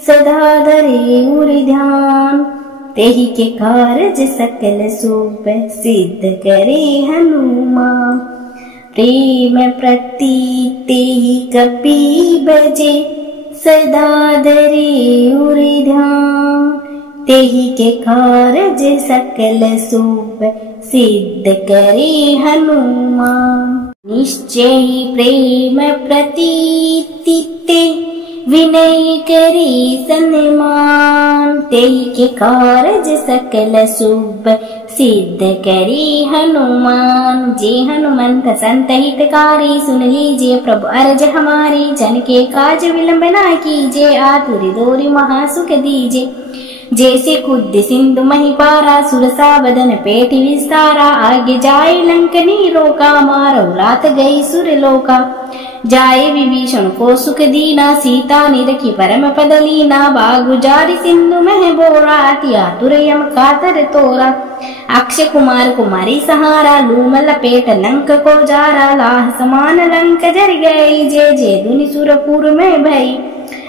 सदा धरे उर ध्यान। तेहि के कारज सकल सोप, सिद्ध करे हनुमान। प्रेम प्रतीते कपि भजे, सदा धरे उर ध्यान। तेहि के कारज सकल सोप, सिद्ध करे हनुमान। निश्चय प्रेम प्रतीते, विनय करे सन्मान। तेहि के कारज सकल शुभ, सिद्ध करे हनुमान। जे हनुमंत संत हितकारी, सुन लीजिए प्रभु अर्ज हमारी। जन के काज विलंब ना कीजिए, आतुर दोरी महासुख दीजिए। जैसे खुद सिंधु महिपारा सुरसा बदन पेट विस्तारा आगे जाए लंकनी रोका मारो रात गई सुरलोका जाए विभीषण को सुख दीना सीता निरखी परम पदलीना बागु जारी सिंधु मह बोरा अति आतुर यम कातर तोरा अक्षय कुमार कुमारी सहारा लूम लपेट लंक को जारा लाह समान लंक जर गई जय जय दुनि सुरपुर में भई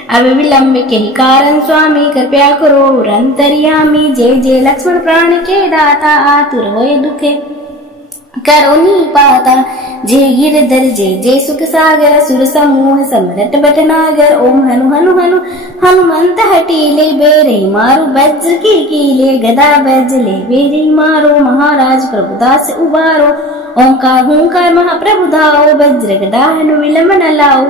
अब विलंब के ही कारण स्वामी कृपया करो रंतरियामी जय जय लक्ष्मण प्राण के दाता आतुर होए दुखे करो नी पाता जय गिरधर जय जय सुख सागर सुर समूह समरट बटनागर ओम हनु हनु हनु हनुमंत हटीले बेरे मारो वज्र की कीले गदा बजले बेरे मारो महाराज प्रभुदास उबारो ओंकार हुंकार महाप्रभु धाओ वज्र गदा हनु विलंब न लाओ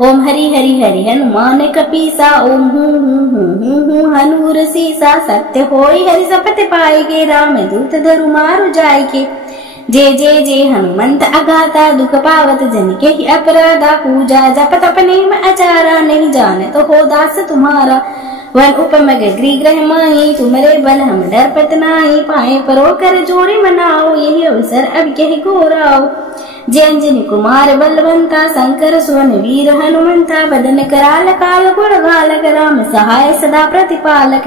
ओम हरि हरि हरि हनुमान कपीसा ओम हूँ हनुर सीसा सत्य होई हरि सपत पाएगे राम दूत धरु मारु जाएगे जय जय जय हनुमंत अगाता दुख पावत जन के ही अपराधा पूजा जपत अपने में अचारा नहीं जाने तो हो दास तुम्हारा वन उपमग गृह माही तुम्हारे बल हम डर पत नाही पाए परो कर जोड़ी मनाओ यही अवसर अब कह गोराओ जय अंजनी कुमार बलवंता शंकर सुवन वीर हनुमंता बदन कराल काल गुण गालक राम सहाय सदा प्रतिपालक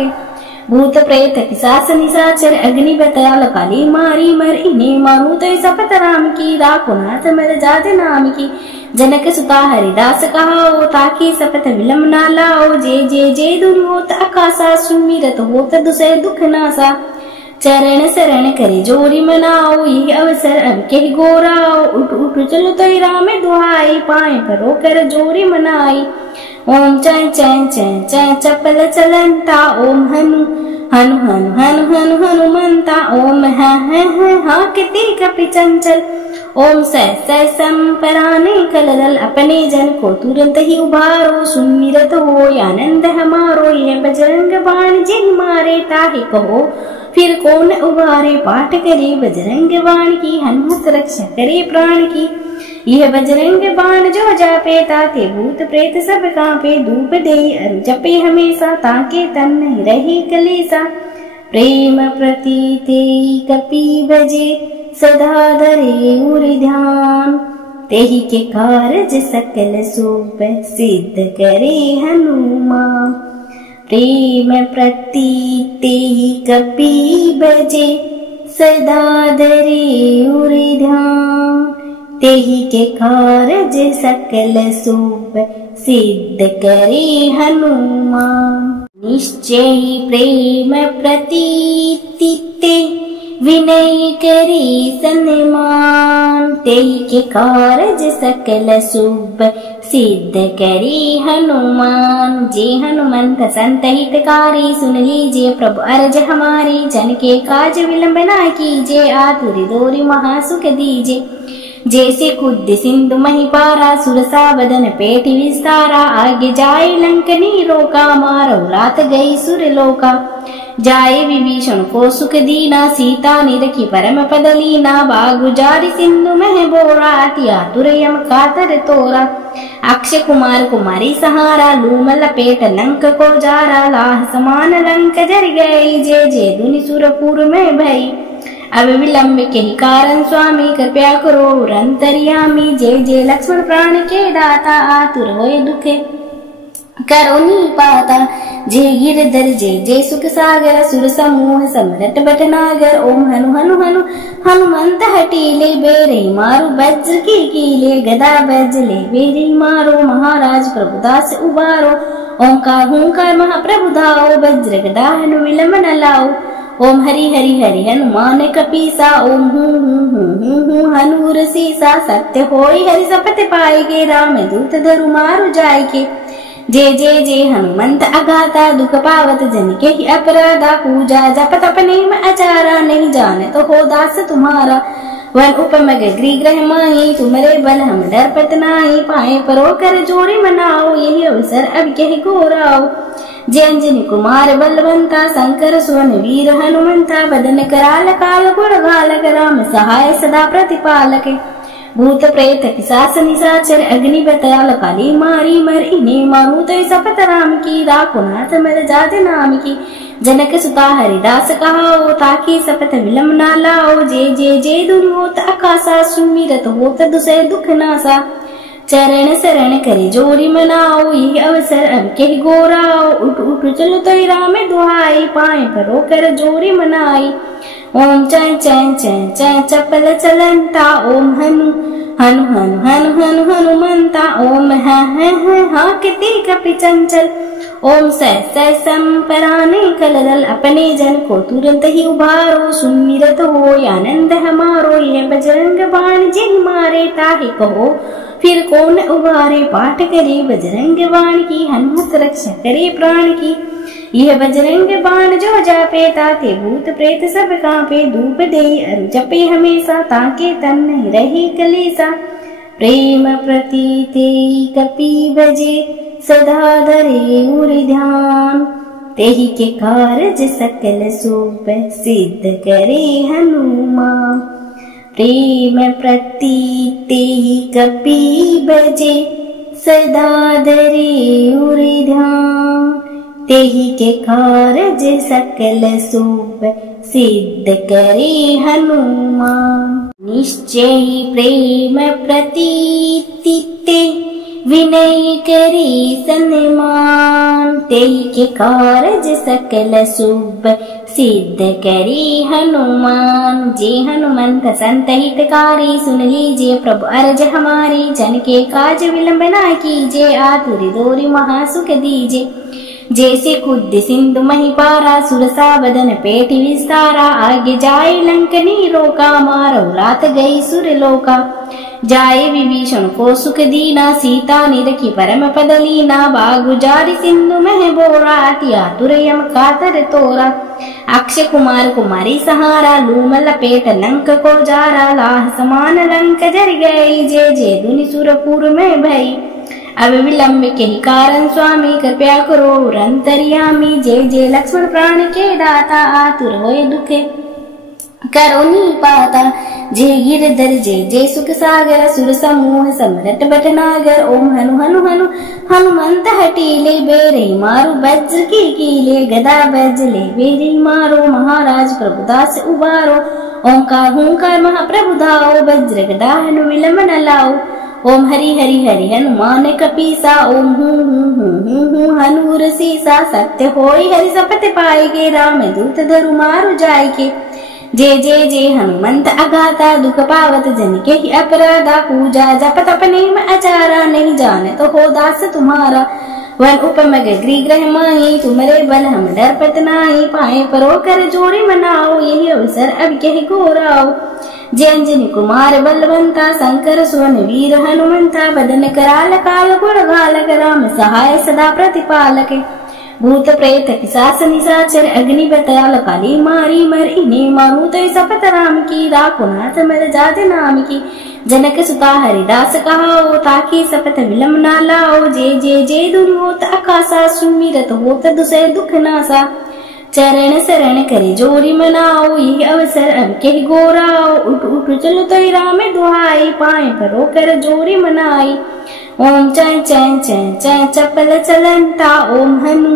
भूत प्रेत पिशाच निशाचर अग्नि बताल काली मारी मर इन्हें मारू तो सपत राम की राकुनाथ मर जात नाम की जनक सुता हरिदास कहाओ ताकि सपत विलम ना लाओ जय जय जय दुनि होत आकाशा सुमिरत होत दुसै दुख नासा चरण शरण करे जोड़ी मनाओ ये अवसर अब के गोराओ उठ उठ चलो तो राम दुहाई पाए परो कर जोड़ी मनाई ओम चै चै चै चै चपल चलंता ओम हनु हनु हनु हनु हनु हनुमंता ओम हा किति कपि चंचल ओम सै संपराने कलरल अपने जन को तुरंत ही उभारो सुमिरत हो आनंद हमारो यह बजरंग बाण जिन मारे ताहि कहो फिर कौन उबारे पाठ करे बजरंग बाण की हनुमत रक्षा करे प्राण की यह बजरंग बाण जो जापे ताते भूत प्रेत सब कांपे धूप दे अरु जपे हमेशा ताके तन नहीं रहे कलेसा प्रेम प्रतीते कपि भजे सदा धरे उरि ध्यान तेहि के कारज सकल सूप सिद्ध करे हनुमान प्रेम प्रतीते कपि भजे सदा धरे उरि ध्यान तेहि के कारज सकल सूप सिद्ध करे हनुमान निश्चय प्रेम प्रतीते विनय करे सन्मान तेहि के कारज सकल शुभ सिद्ध करे हनुमान जे हनुमंत संत हितकारी सुन लीजिए प्रभु अर्ज हमारी जन के काज विलंब ना कीजिए आतुर दोरी महासुख दीजिए जैसे खुद सिंधु महिपारा सुरसा बदन पेट विस्तारा आगे जाए लंकनी रोका मारो रात गई सुरलोका जाए विभीषण को सुख दीना सीता निरखी परम पदलीना बागु जारी सिंधु मह बोरा अति आतुर यम कातर तोरा अक्षय कुमार कुमारी सहारा लूम लपेट लंक को जारा लाह समान लंक जर गई जय जय दुनि सुरपुर में भई अब विलंब के ही कारण स्वामी कृपया करो रंतरियामी जय जय लक्ष्मण प्राण के दाता आतुर होए दुखे करो नी पाता जय गिरधर जय जय सुख सागर सुर समूह समरट बटनागर ओम हनु हनु हनु हनुमंत हटीले बेरे मारो वज्र की कीले गदा बजले बेरे मारो महाराज प्रभुदास उबारो ओंकार हुंकार महाप्रभु धाओ वज्र गदा हनु विलंब न लाओ ओम हरि हरि हरि हनुमान कपीसा ओम हूँ हनुर सीसा सत्य होई हरि सपत पाएगे राम दूत धरु मारु जाएगे जय जय जय हनुमंत अगाता दुख पावत जन के ही अपराधा पूजा जपत अपने में अचारा नहीं जाने तो हो दास तुम्हारा वन उपमग गृह माही तुम्हारे बल हम डर पत नाही पाए परो कर जोड़ी मनाओ यही अवसर अब कह गोराओ जय अंजनी कुमार बलवंता शंकर सुवन वीर हनुमंता बदन कराल काल गुण गालक राम सहाय सदा प्रतिपालक भूत प्रेत पिशाच निशाचर अग्नि बतयाल काली मारी मर इन्हें मारू तो सपत राम की राकुनाथ मर जात नाम की। जनक सुता हरिदास कहाओ ताकि सपत विलम ना लाओ। जे जे जे दुन होत आकाशा सुमिरत होत दुसै दुख नासा। चरण शरण करे जोरी मनाओ यही अवसर अब के गोराओ। उठ उठ चलो तो राम दुहाई पाए परो कर जोरी मनाई। ओम चै चै चै चै चपल चलंता ओम हनु हनु हनु हनु हनु हनुमंता। ओम हाँ किति कपि चंचल। ओम सै संपराने कलदल अपने जन को तुरंत ही उबारो। सुमिरत हो आनंद हमारो यह बजरंग बाण जिन मारे ताहि कहो फिर कौन उबारे। पाठ करे बजरंग बाण की हनुमत रक्षा करे प्राण की। यह बजरंग बाण जो जापे ताते भूत प्रेत सब कांपे। धूप दे अरु जपे हमेशा ताके तन नहीं रहे कलेसा। प्रेम प्रतीते कपि भजे सदा धरे उर ध्यान। तेहि के कारज सकल सोप सिद्ध करे हनुमान। प्रेम प्रतीते कपि भजे सदा धरे उर ध्यान। तेहि के कारज सकल सोप सिद्ध करे हनुमान। निश्चय प्रेम प्रतीते विनय करे सन्मान। तेहि के कारज सकल शुभ सिद्ध करे हनुमान। जे हनुमंत संत हितकारी सुन लीजिए प्रभु अर्ज हमारी। जन के काज विलंब ना कीजिए आतुर दोरी महासुख दीजिए। जैसे खुद सिंधु महिपारा सुरसा बदन पेट विस्तारा। आगे जाए लंकनी रोका मारो रात गई सुर लोका। जाए विभीषण को सुख दीना सीता निरखी परम पद लीना। बागु जारी सिंधु मह बोरा अति आतुर यम कातर तोरा। अक्षय कुमार कुमारी सहारा लूम लपेट लंक को जारा। लाह समान लंक जर गई जे जे दुनि सुरपुर में भई। अब विलंब के ही कारण स्वामी कृपया करो अंतर्यामी। जय जय लक्ष्मण प्राण के दाता आतुर होए दुखे करो नी पाता। जय गिरधर जय जय सुख सागर सुर समूह समरट बटनागर। ओम हनु हनु हनु हनुमंत हटीले बेरे मारो वज्र की कीले। गदा बजले बेरे मारो महाराज प्रभुदास उबारो। ओंकार हुंकार महाप्रभु धाओ वज्र गदा हनु विलंब न लाओ। ओम हरि हरि हरि हनुमान कपीसा। ओम हूँ हनूर सीसा। सत्य होई हरि सपत पाएगे राम दूत धरु मारु जाएगे। जय जय जय हनुमंत अगाता दुख पावत जन के ही अपराधा। पूजा जपत अपने में अचारा नहीं जाने तो हो दास तुम्हारा। वन उपमग गृह माही तुम्हारे बल हम डरपत नाही। पाए परो कर जोड़ी मनाओ यही अवसर अब कह गोराओ। जय अंजनी कुमार बलवंता शंकर सुवन वीर हनुमंता। बदन कराल काल गुण गालक राम सहाय सदा प्रतिपालक। भूत प्रेत पिशाच निशाचर अग्नि बतयाल काली मारी मर इन्हें मारू तो सपत राम की राकुनाथ मर जात नाम की। जनक सुता हरिदास कहाओ ताकि सपत विलम ना लाओ। जे जे जे दुन होत आकाशा सुमिरत होत दुसै दुख नासा। चरण शरण करे जोरी मनाओ यही अवसर अब के गोराओ। उठ उठ चलो तो राम दुहाई पाए परो कर जोरी मनाई। ओम चै चै चै चै चपल चलंता ओम हनु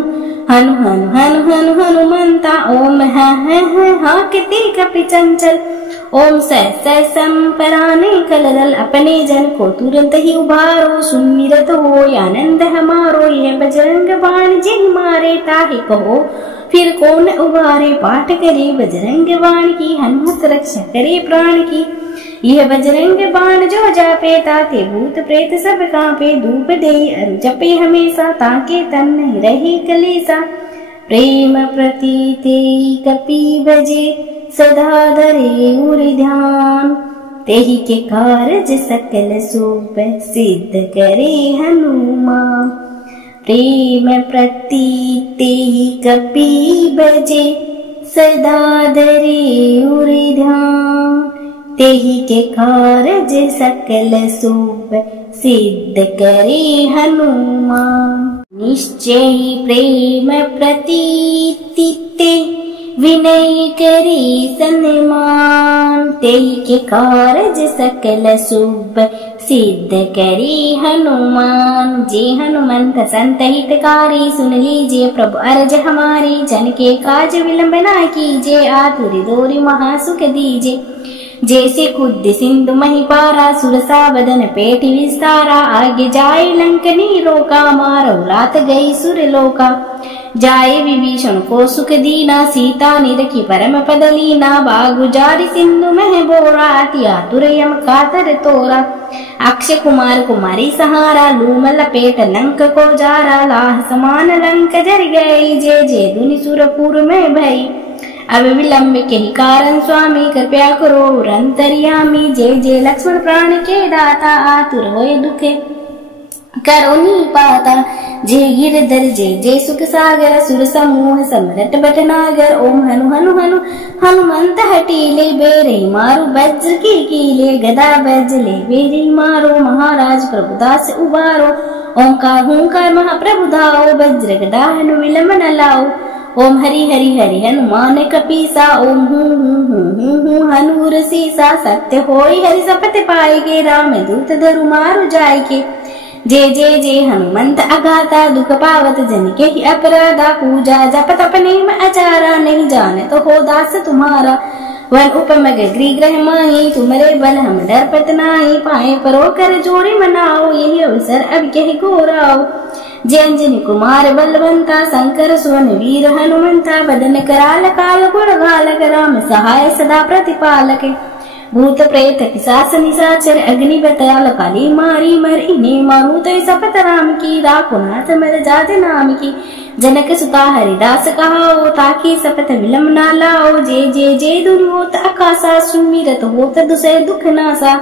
हनु हनु हनु हनु हनुमंता। ओम हाँ किति कपि चंचल। ओम सै संपराने कलदल अपने जन को तुरंत ही उबारो। सुमिरत हो आनंद हमारो यह बजरंग बाण जिन मारे ताहि कहो फिर कौन उबारे। पाठ करे बजरंग बाण की हनुमत रक्षा करे प्राण की। यह बजरंग बाण जो जापे ताते भूत प्रेत सब कांपे। धूप दे अरु जपे हमेशा ताके तन नहीं रहे कलेसा। प्रेम प्रतीते कपि भजे सदा धरे उर ध्यान। तेहि के कारज सकल सोप सिद्ध करे हनुमान। प्रेम प्रतीते कपि भजे सदा धरे उर ध्यान। तेहि के कारज सकल शुभ सिद्ध करे हनुमान। निश्चय प्रेम प्रतीते विनय करी सन्मान, तेहि के कारज सकल शुभ सिद्ध करी हनुमान। जे हनुमंत संत हितकारी, सुन लीजिए प्रभु अर्ज हमारी। जन के काज विलंब ना कीजिए, आतुर दोरी महासुख दीजिए। जैसे खुद सिंधु मही पारा, सुरसा बदन पेट विस्तारा। आगे जाए लंकनी रोका, मारो लात गई सुर लोका। जाए विभीषण को सुख दीना, सीता निरखी परम पद लीना। बागु जारी सिंधु मह बोरा, अति आतुर यम कातर तोरा। अक्षय कुमार कुमारी सहारा, लूम लपेट लंक को जारा। लाह समान लंक जर गई, जे जे दुनि सुरपुर में भई। अब विलंब के ही कारण स्वामी, कृपया करो अंतर्यामी। जय जय लक्ष्मण प्राण के दाता, आतुर होए दुखे करो नी पाता। जय गिरधर जय जय सुख सागर, सुर समूह समरट बटनागर। ओम हनु हनु हनु हनुमंत हटीले, बेरे मारो वज्र की कीले। गदा बजले बेरे मारो, महाराज प्रभुदास उबारो। ओंकार हुंकार महाप्रभु धाओ, वज्र गदा हनु विलंब न लाओ। ओम हरि हरि हरि हनुमान कपीसा, ओम हूँ हनुर सीसा। सत्य होई हरि सपत पाएगे, राम दूत धरु मारु जाएगे। जय जय जय हनुमंत अगाता, दुख पावत जन के ही अपराधा। पूजा जप तप नेम आचारा, नहीं जाने तो हो दास तुम्हारा। वन उपमग गृह माही, तुमरे बल हम डरपत नाही। पाए परो कर जोड़ी मनाओ, यही अवसर अब कह घोराओ। जय अंजनी कुमार बलवंता, शंकर सुवन वीर हनुमंता। बदन कराल काल गुण गालक, राम सहाय सदा प्रतिपालक। भूत प्रेत पिशाच निशाचर, अग्नि बताल काली मारी मर। इन्हें मारू तो सपत राम की, राकुनाथ मर जात नाम की। जनक सुता हरिदास कहाओ, ताकि सपत विलंब ना लाओ। जय जय जय धुन होत आकाशा, सुमिरत होत दुसै दुख नासा।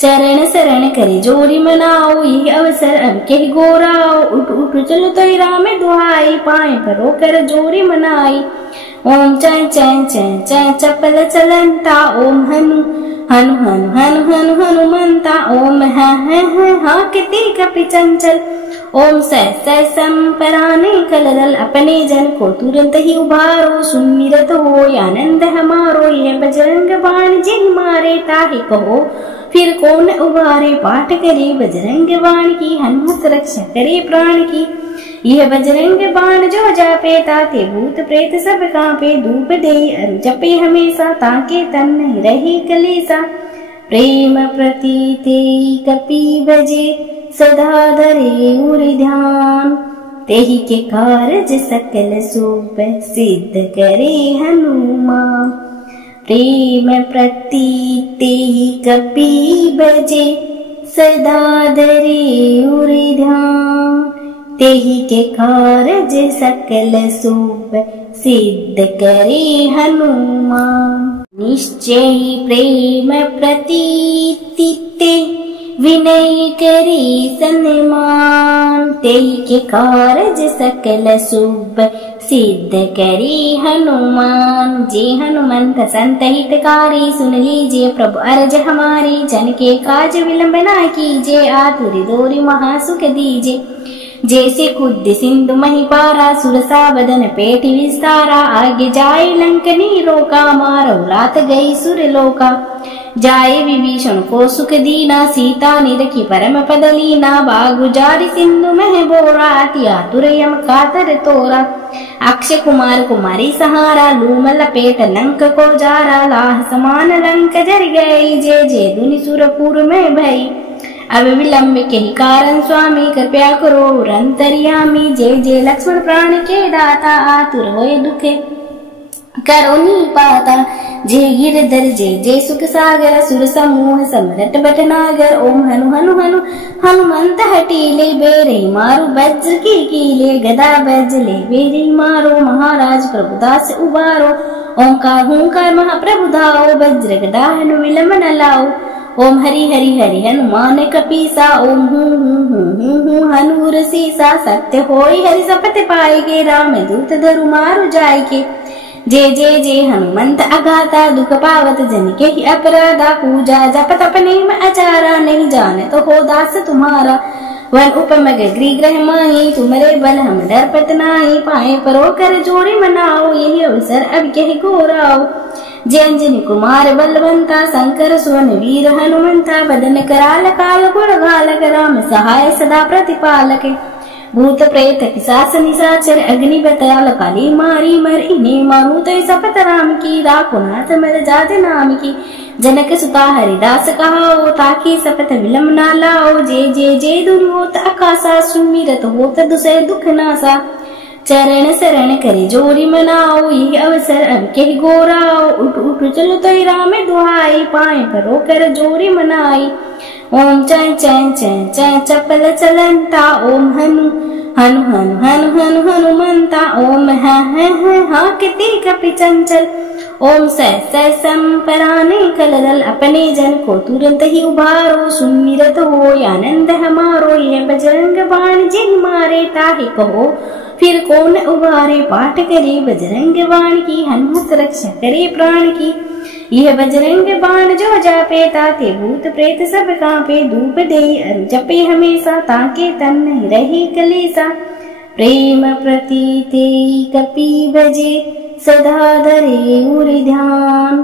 चरण शरण करे जोड़ी मनाओ, यही अवसर अब कह गोराओ। उठ उठ चलो तो राम दुहाई, पाए परो कर जोड़ी मनाई। ओम चै चै चै चै चपल चलंता, ओम हनु हनु हनु हनु हनु हनुमंता। ओम हा किति कपि चंचल, ओम सै संपराने कलरल। अपने जन को तुरंत ही उभारो, सुमिरत हो आनंद हमारो। यह बजरंग बाण जिन मारे, ताहि कहो फिर कौन उबारे। पाठ करे बजरंग बाण की, हनुमत रक्षा करे प्राण की। यह बजरंग बाण जो जापे, ताते भूत प्रेत सब कांपे। धूप दे अरु जपे हमेशा, ताके तन नहीं रहे कलेसा। प्रेम प्रतीते कपि भजे, सदा धरे उर ध्यान। तेहि के कारज सकल शुभ, सिद्ध करे हनुमान। प्रेम प्रतीते कपि भजे, सदा धरे उर ध्यान। तेहि के कारज सकल शुभ, सिद्ध करे हनुमान। निश्चय प्रेम प्रतीते, विनय करी सन्मान। तेहि के कारज सकल शुभ, सिद्ध करी हनुमान। जे हनुमंत संत हितकारी, सुन लीजिए प्रभु अर्ज हमारी। जन के काज विलंब ना कीजिए, आतुर दोरी महासुख दीजिए। जैसे खुद सिंधु मही पारा, सुरसा बदन पेट विस्तारा। आगे जाए लंकनी रोका, मारो लात गई सुर लोका। जाए विभीषण को सुख दीना, सीता निरखी परम पद लीना। बागु जारी सिंधु मह बोरा, अति आतुर यम कातर तोरा। अक्षय कुमार कुमारी सहारा, लूम लपेट लंक को जारा। लाह समान लंक जर गई, जे जे दुनि सुरपुर में भई। अब विलंब के ही कारण स्वामी, कृपया करो अंतर्यामी। जय जय लक्ष्मण प्राण के दाता, आतुर होए दुखे करो नी पाता। जय गिरधर जय जय सुख सागर, सुर समूह समरट बटनागर। ओम हनु हनु हनु हनुमंत हटीले, बेरे मारो वज्र की कीले। गदा बजले बेरे मारो, महाराज प्रभुदास उबारो। ओंकार हुंकार महाप्रभु धाओ, वज्र गदा हनु विलंब न लाओ। ओम हरि हरि हरि हनुमान कपीसा, ओम हूँ हनुर सीसा। सत्य होई हरि सपत पाएगे, राम दूत धरु मारु जाएगे। जय जय जय हनुमंत अगाता, दुख पावत जन के ही अपराधा। पूजा जप तप नेम आचारा, नहीं जाने तो हो दास तुम्हारा। वन उपम गृह ग्रह माही तुम्हारे बल हम डरपत नाही पाए परो कर जोड़ी मनाओ यही अवसर अब कह गोराओ जय अंजनी कुमार बलवंता शंकर सुवन वीर हनुमंता बदन कराल काल गुण घालक राम सहाय सदा प्रतिपालक भूत प्रेत पिशाच निशाचर अग्नि बताल काली मारी मर इन्हें मारूत सपत राम की राकुनाथ मर जात नाम की जनक सुता हरिदास कहाओ ताकि सपत विलम ना लाओ जय जय जय धुन होत आकाशा सुमिरत होत दुसै दुख नासा चरण शरण करे जोड़ी मनाओ ये अवसर अब कह गोराओ उठ उठ चलो तो राम दुहाई पाए परो कर जोड़ी मनाई ओम चै चै चै चै चपल चलंता ओम हनु हनु हनु हनु हनु हनुमंता ओम हा किति कपि चंचल ओम सै संपराने कलदल अपने जन को तुरंत ही उबारो सुमिरत हो आनंद हमारो यह बजरंग बाण जिन मारे ताहि कहो फिर कौन उबारे पाठ करे बजरंग बाण की हनुमत रक्षा करे प्राण की यह बजरंग बाण जो जापे ताते भूत प्रेत सब कांपे धूप दे अरु जपे हमेशा ताके तन नहीं रहे कलेसा प्रेम प्रतीते कपि भजे सदा धरे उर ध्यान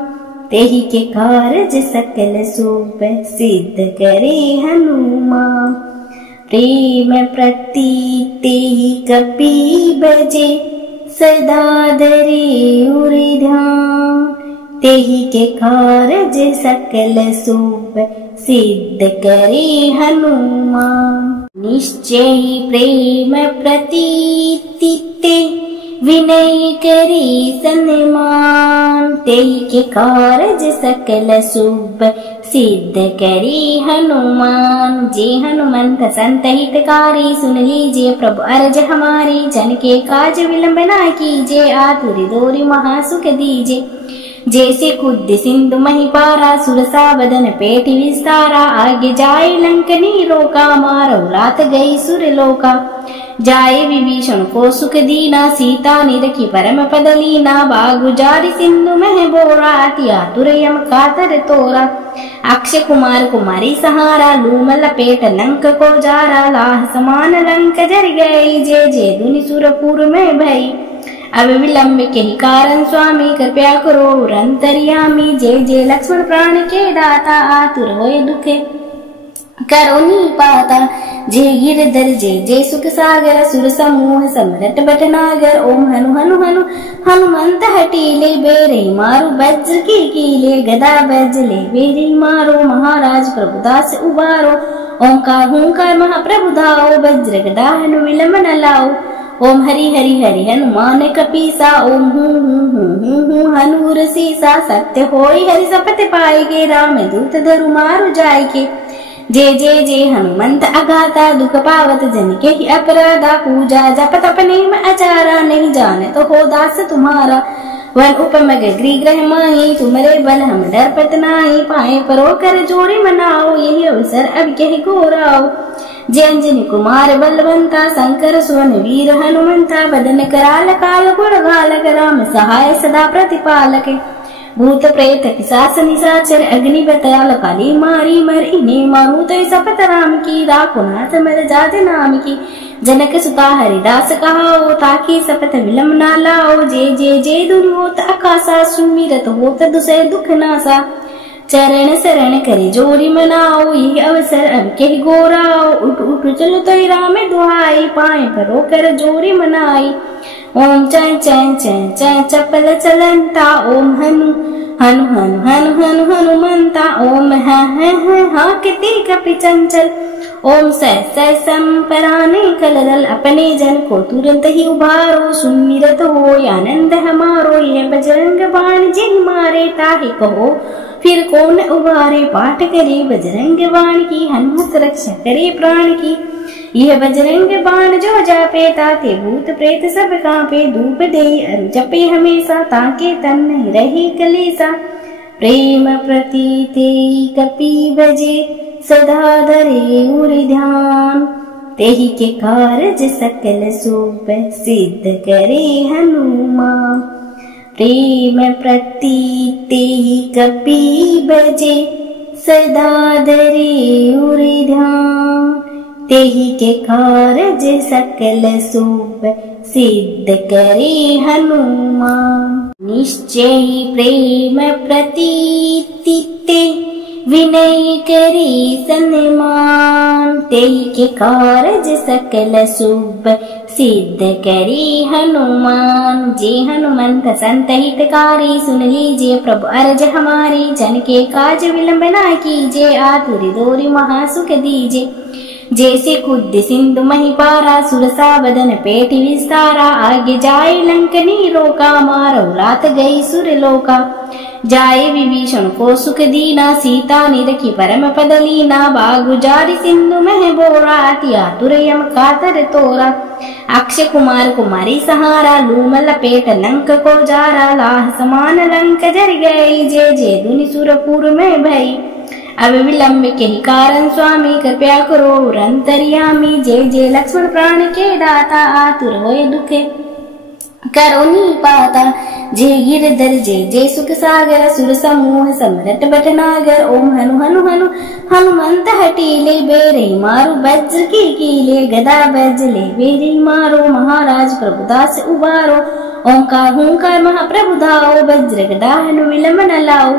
तेहि के कारज सकल सोप सिद्ध करे हनुमान प्रेम प्रतीते कपि भजे सदा धरे उर ध्यान तेहि के कारज सकल सोप सिद्ध करे हनुमान निश्चय प्रेम प्रतीते विनय करे सन्मान तेहि के कारज सकल शुभ सिद्ध करे हनुमान। जे हनुमंत संत हितकारी सुन लीजिए प्रभु अर्ज हमारी जन के काज विलंब ना कीजिए आतुर दोरी महासुख दीजिए जैसे खुद सिंधु मही पारा सुरसा बदन पेट विस्तारा आगे जाए लंकनी रोका मारो रात गई सुर लोका जाए विभीषण को सुख दीना सीता निरखी परम पद लीना बागु जारी सिंधु मह बोरा अतिया तुरयम कातर तोरा अक्षय कुमार कुमारी सहारा लूम लपेट लंक को जारा लाह समान लंक जर गई जय जय दुनि सुरपुर में भई अब विलंब के ही कारण स्वामी कृपया करो अंतर्यामी जय जय लक्ष्मण प्राण के दाता आतुर होए दुखे करो नी पाता जय गिरधर जय जय सुख सागर सुर समूह समरट बटनागर ओम हनु हनु हनु हनुमंत हटीले बेरे मारो वज्र की कीले गदा बजले बेरे मारो महाराज प्रभुदास उबारो ओंकार हुंकार महाप्रभु धाओ वज्र गदा हनु विलंब न लाओ ओम हरि हरि हरि हनुमान कपीसा ओम हूँ हनूर सीसा सत्य होई हरि सपत पाएगे राम दूत धरु मारु जाय के जय जय जय हनुमंत अगाता दुख पावत जन के ही अपराधा पूजा जप तप नेम आचारा नहीं जाने तो हो दास तुम्हारा वन उपम गृह ग्रह माही तुम्हारे बल हम डरपत नाही पाए परो कर जोड़ी मनाओ यही अवसर अब कह गोराओ जय अंजनी कुमार बलवंता शंकर सुवन वीर हनुमंता बदन कराल काल गुण घालक राम सहाय सदा प्रतिपालक भूत प्रेत पिशाच निशाचर अग्नि बताल काली मारी मर इन्हें मारूत सपत राम की राकुनाथ मर जात नाम की जनक सुता हरिदास कहाओ ताकि सपत विलम ना लाओ जय जय जय धुन होत आकाशा सुमिरत होत दुसै दुख नासा चरण शरण करे जोड़ी मनाओ ये अवसर अब कह गोराओ उठ उठ चलो तो राम दुहाई पाए परो कर जोड़ी मनाई ओम चै चै चै चै चपल चलंता ओम हनु हनु हनु हनु हनु हनुमंता ओम हा किति कपि चंचल ओम सै संपराने कलदल अपने जन को तुरंत ही उबारो सुमिरत हो आनंद हमारो यह बजरंग बाण जिन मारे ताहि कहो फिर कौन उबारे पाठ करे बजरंग बाण की हनुमत रक्षा करे प्राण की यह बजरंग बाण जो जापे ताते भूत प्रेत सब कांपे धूप दे अरु जपे हमेशा ताके तन नहीं रहे कलेसा प्रेम प्रतीते कपि भजे सदा धरे उर ध्यान तेहि के कारज सकल सोप सिद्ध करे हनुमान प्रेम प्रतीते कपि भजे सदा धरे उर ध्यान तेहि के कारज सकल शुभ सिद्ध करे हनुमान। निश्चय प्रेम प्रतीति विनय करे सन्मान। तेहि के कारज सकल शुभ सिद्ध करे हनुमान। जे हनुमंत संत हितकारी सुन लीजिए प्रभु अर्ज हमारी। जन के काज विलंब ना कीजिए आतुर दोरी महासुख दीजिए। जैसे खुद सिंधु महिपारा सुरसा बदन पेट विस्तारा। आगे जाए लंकनी रोका मारो रात गई सुर लोका। जाए विभीषण को सुख दीना सीता निरखी परम पद लीना। बागु जारी सिंधु मह बोरा अति आतुर यम कातर तोरा। अक्षय कुमार कुमारी सहारा लूम लपेट लंक को जारा। लाह समान लंक जर गई जे जे दुनि सुरपुर में भई। अब विलंब के ही कारण स्वामी कृपया करो अंतर्यामी। जय जय लक्ष्मण प्राण के दाता आतुर होए दुखे करो नी पाता। जय गिरधर जय जय सुख सागर सुर समूह समरट बटनागर। ओम हनु हनु हनु हनुमंत हटीले बेरे मारो वज्र की कीले। गदा बजले बेरे मारो महाराज प्रभुदास उबारो। ओंकार हुंकार महाप्रभु धाओ वज्र गदा हनु विलंब न लाओ।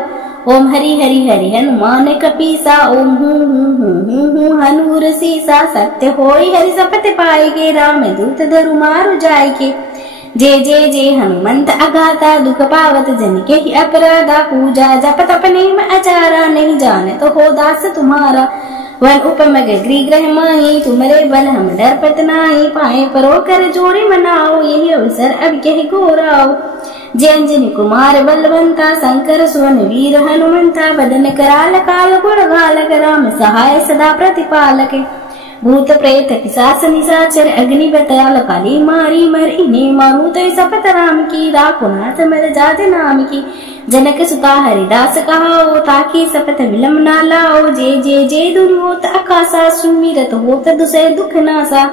ओम हरि हरि हरि हनुमान कपीसा। ओम हूँ हनूर सीसा। सत्य होई हरि सपत पाएगे राम दूत धरु मारु जाएगे। जय जय जय हनुमंत अगाता दुख पावत जन के ही अपराधा। पूजा जप तप नेम आचारा नहीं जाने तो हो दास तुम्हारा। वन उपमग गृह माही तुम्हारे बल हम डर पत नाही। पाए परो कर जोड़ी मनाओ यही अवसर अब कह घोराओ। जय अंजनी कुमार बलवंता शंकर सुवन वीर हनुमंता। बदन कराल काल गुण घालक राम सहाय सदा प्रतिपालक। भूत प्रेत पिशाच निशाचर अग्नि बताल काली मारी मर। इन्हें मारू तो सपत राम की राखो नाथ मर जात नाम की। जनक सुता हरिदास कहाओ ताकि सपत विलम ना लाओ। जय जय जय दुनि होत आकाशा सुमिरत होत दुसै दुख नासा।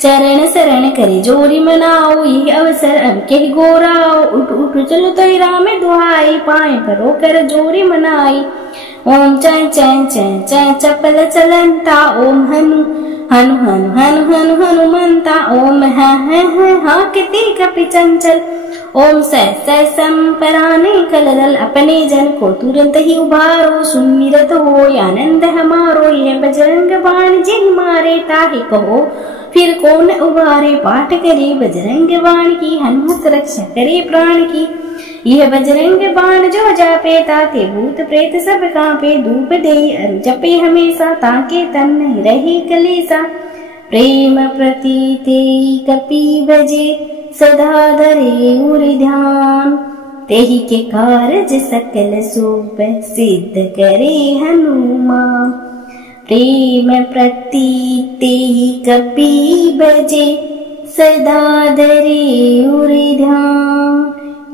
चरण शरण करे जोरी मनाओ यही अवसर अब कह गोराओ। उठ उठ चलो तो राम दुहाई पाए परो कर जोरी मनाई। ओम चै चै चै चै चपल चलंता। ओम हनु हनु हनु हनु हनु हनुमंता। ओम हा किति कपि चंचल। ओम सह संपराने कलदल अपने जन को तुरंत ही उबारो। सुमिरत हो आनंद हमारो यह बजरंग बाण जिन मारे ताहि कहो फिर कौन उबारे। पाठ करे बजरंग बाण की हनुमत रक्षा करे प्राण की। यह बजरंग बाण जो जापे ताके भूत प्रेत सब कांपे। धूप दे अरु जपे हमेशा ताके तन नहीं रहे कलेसा। प्रेम प्रतीते कपि भजे सदा धरे उरि ध्यान। तेहि के कारज सकल शुभ सिद्ध करे हनुमान। प्रेम प्रतीते कपि भजे सदा धरे उरि ध्यान।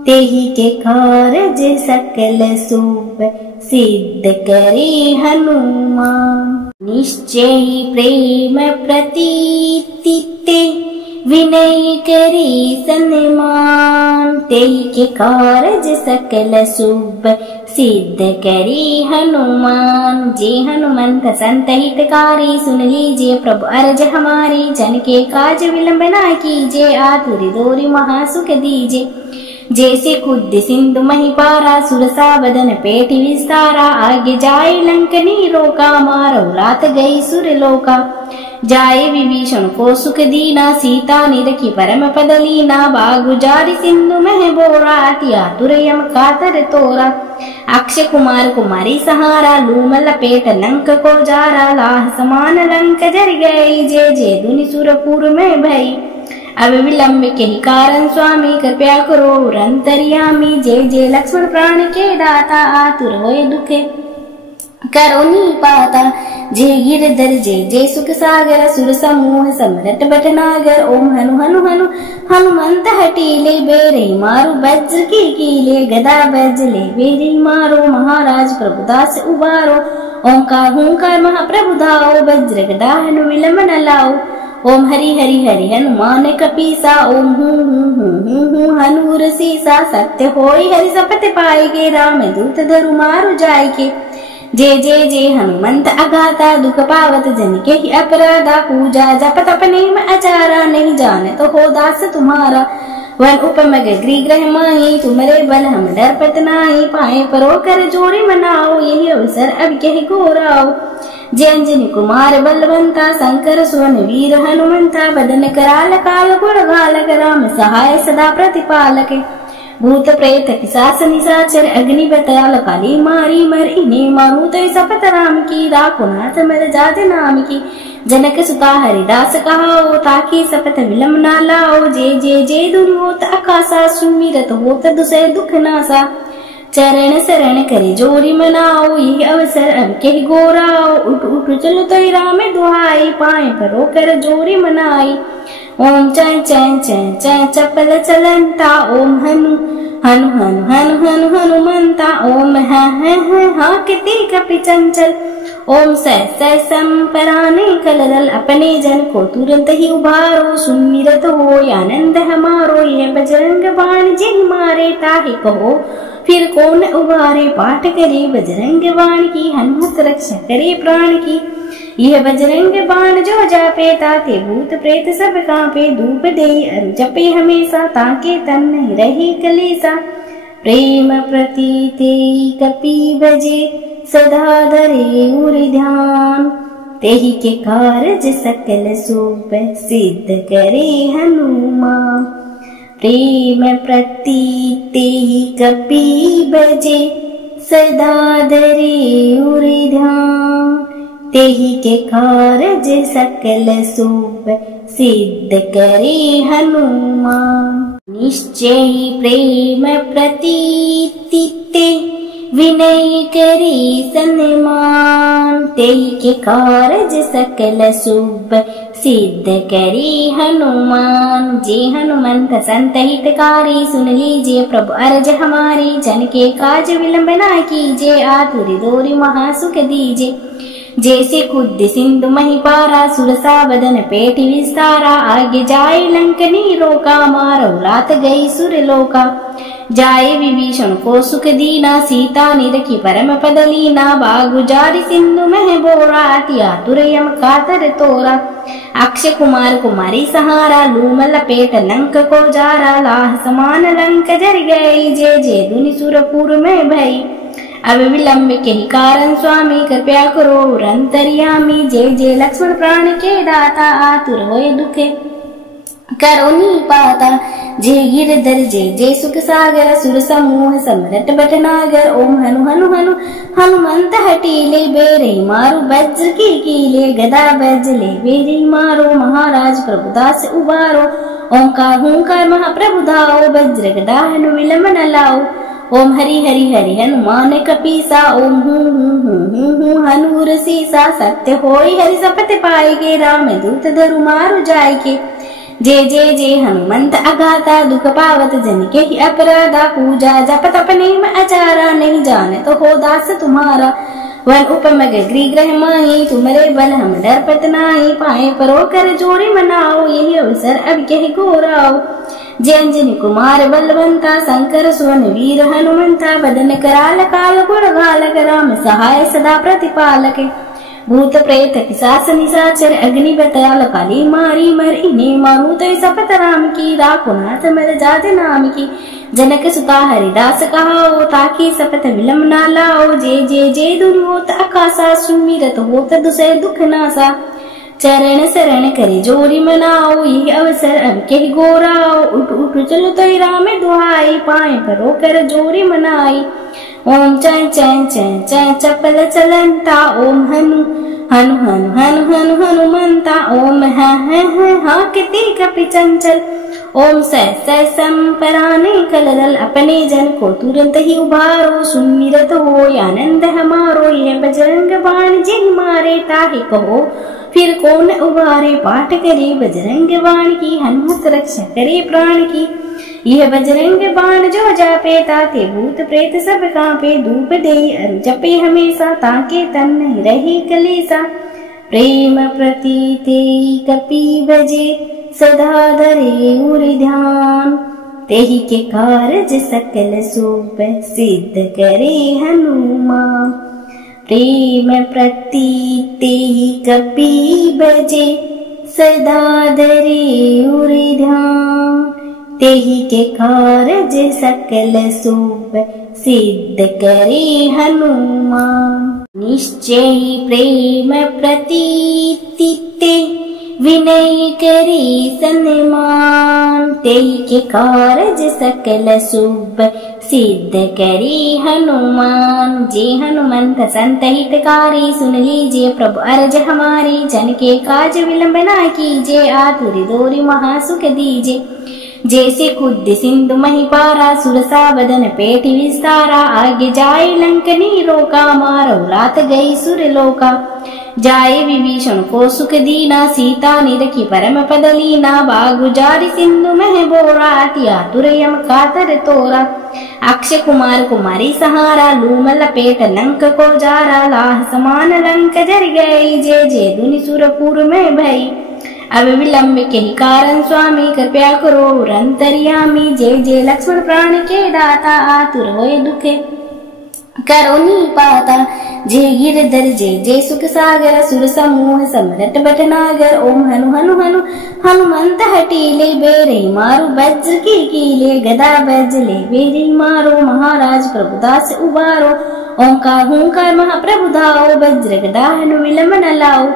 तेहि के कारज सकल शुभ सिद्ध करे हनुमान। निश्चय प्रेम प्रतीति विनय करे सन्मान। तेहि के कारज सकल शुभ सिद्ध करे हनुमान। जे हनुमंत संत हितकारी सुन लीजिए प्रभु अर्ज हमारी। जन के काज विलंब ना कीजिए आतुर दोरी महासुख दीजिए। जैसे खुद सिंधु महिपारा सुरसा बदन पेट विस्तारा। आगे जाए लंकनी रोका मारो रात गई सुर लोका। जाए विभीषण को सुख दीना सीता निरखी परम पद लीना। बागु जारी सिंधु मह बोरा अति आतुर यम कातर तोरा। अक्षय कुमार कुमारी सहारा लूम लपेट लंक को जारा। लाह समान लंक जर गई जे जे दुनि सुरपुर में भई। अब विलंब के ही कारण स्वामी कृपया करो अंतर्यामी। जय जय लक्ष्मण प्राण के दाता आतुर होए दुखे करो नी पाता। जय गिरधर जय जय सुख सागर सुर समूह समरट बटनागर। ओम हनु हनु हनु हनुमंत हटीले बेरे मारो वज्र की कीले। गदा बजले बेरे मारो महाराज प्रभुदास उबारो। ओंकार हुंकार महाप्रभु धाओ वज्र गदा हनु विलंब न लाओ। ओम हरि हरि हरि हनुमान कपीसा। ओम हूँ हनूर सीसा। सत्य होई हरि सपत पाएगे राम दूत धरु मारु जाएगे। जय हनुमंत अगाता दुख पावत जन के ही अपराधा पूजा जपत अपने में अचारा नहीं जाने तो हो दास तुम्हारा वन उपम गृह ग्रह माही तुम्हारे बल हम डरपत नाही पाए परो कर जोड़ी मनाओ यही अवसर अब कह गोराओ जय अंजनी कुमार बलवंता शंकर सुवन वीर हनुमंता बदन कराल काल गुण गालक राम सहाय सदा प्रतिपालक भूत प्रेत पिशाच निशाचर अग्नि बताल काली मारी मर इन्हें मारू तो सपत राम की राकुनाथ मर जात नाम की जनक सुता हरिदास कहाओ ताकि सपत विलम ना लाओ जय दुनि होत आकाशा सुमिरत होत दुसै दुख नासा चरण शरण करे जोरी मनाओ यही अवसर अब के गोराओ उठ चलो तो राम दुहाई पाए परो कर जोरी मनाई ओम चै चै चै चै चपल चलंता ओम हनु हनु हनु हनु हनु हनुमंता ओम हा किति कपि चंचल ओम सै संपराने कलदल अपने जन को तुरंत ही उभारो सुमिरत हो आनंद हमारो यह बजरंग बाण जिन मारे ताहि कहो फिर कौन उबारे पाठ करे बजरंग बाण की हनुमत रक्षा करे प्राण की यह बजरंग बाण जो जापे ताके भूत प्रेत सब कांपे धूप दे अरु जपे हमेशा ताके तन नहीं रहे कलेसा प्रेम प्रतीते कपि भजे सदा धरे उर ध्यान तेहि के कारज सकल सोप सिद्ध करे हनुमान प्रेम प्रतीते कपि भजे सदा धरे उर ध्यान तेहि के कारज सकल सोप सिद्ध करे हनुमान निश्चय प्रेम प्रतीते विनय करे सन्मान तेहि के कारज सकल शुभ सिद्ध करे हनुमान। जे हनुमंत संत हितकारी सुन लीजिए प्रभु अर्ज हमारी जन के काज विलंब न कीजिए आतुर दोरी महासुख दीजिए जैसे खुद सिंधु महिपारा सुरसा बदन पेट विस्तारा आगे जाए लंकनी रोका मारो रात गई सुर लोका जाए विभीषण को सुख दीना सीता निरखी परम पद लीना बागु जारी सिंधु मह बोरा अति आतुर यम कातर तोरा अक्षय कुमार कुमारी सहारा लूम लपेट लंक को जारा लाह समान लंक जर गई जय दुनि सुरपुर में भई अब विलंब के कारण स्वामी कृपया करो अंतर्यामी जय लक्ष्मण प्राण के दाता आतुर होए दुखे करो नी पाता जय गिरधर जय सुख सागर सुर समूह समरट बटनागर ओम हनु हनु हनु हनुमंत हटीले बेरे मारू वज्र की कीले गदा बजले बेरे मारो महाराज प्रभुदास उबारो ओंकार हुंकार महाप्रभु धाओ वज्र गदा हनु विलंब न लाओ ओम हरि हरि हरि हनुमान कपीसा ओम हूँ हनूर सीसा सत्य होई हरि सपत पाएगे राम दूत धरु मारु जाएगे जय हनुमंत अगाता दुख पावत जन के ही अपराधा पूजा जपत अपने में अचारा नहीं जाने तो हो दास तुम्हारा वन उपम गृह ग्रह माही तुम्हारे बल हम डरपत नाही पाए परो कर जोड़ी मनाओ यही अवसर अब कह गोराओ जय अंजनी कुमार बलवंता शंकर सुवन वीर हनुमंता बदन कराल काल गुण गालक राम सहाय सदा प्रतिपालक भूत प्रेत पिशाच निशाचर अग्नि बताल काली मारी मर इन्हें मारू तो सपत राम की राकुनाथ मर जात नाम की जनक सुता हरिदास कहाओ ताकि सपत विलम ना लाओ जय दुनि होत आकाशा सुमिरत होत दुसै दुख नासा चरण शरण करे जोरी मनाओ यही अवसर अब के गोराओ उठ चलो तो राम दुहाई पाए परो कर जोरी मनाई ओम चै चै चै चै चपल चलंता ओम हनु हनु हनु हनु हनु हनुमंता ओम हा किति कपि चंचल ओम सै संपराने कलदल अपने जन को तुरंत ही उभारो सुमिरत हो आनंद हमारो यह बजरंग बाण जिन मारे ताहि कहो फिर कौन उबारे पाठ करे बजरंग बाण की हनुमत रक्षा करे प्राण की यह बजरंग बाण जो जापे ताके भूत प्रेत सब कांपे धूप दे अरु जपे हमेशा ताके तन नहीं रहे कलेसा प्रेम प्रतीते कपि भजे सदा धरे उर ध्यान तेहि के कारज सकल सोप सिद्ध करे हनुमान। प्रेम प्रतीते ही कपि बजे सदा धरे उरे ध्यान। तेहि के कारज सकल शुभ सिद्ध करे हनुमान। निश्चय प्रेम प्रतीते विनय करे सन्मान। तेहि के कारज सकल शुभ सिद्ध करे हनुमान। जे हनुमंत संत हितकारी सुन लीजिए प्रभु अर्ज हमारी। जन के काज विलंब न कीजिए आतुर दोरी महासुख दीजिए। जैसे खुद सिंधु मही पारा सुरसा बदन पेट विस्तारा। आगे जाए लंकनी रोका मारो रात गई सुर लोका। जाए विभीषण को सुख दीना सीता निरखी परम पद लीना। बागु जारी सिंधु मह बोरा अति आतुर यम कातर तोरा। अक्षय कुमार कुमारी सहारा लूमल पेट लंक को जारा। लाह समान लंक जर गई जे जे दुनि सुरपुर में भई। अब विलंब के ही कारण स्वामी कृपया करो अंतर्यामी। जय जय लक्ष्मण प्राण के दाता आतुर होए दुखे करो नी पाता। जय गिरधर जय जय सुख सागर सुर समूह समरट बटनागर। ओम हनु हनु हनु हनुमंत हटीले बेरे मारो वज्र की कीले। गदा बजले बेरे मारो महाराज प्रभुदास उबारो। ओंकार हुंकार महाप्रभु धाओ वज्र गदा हनु विलंब न लाओ।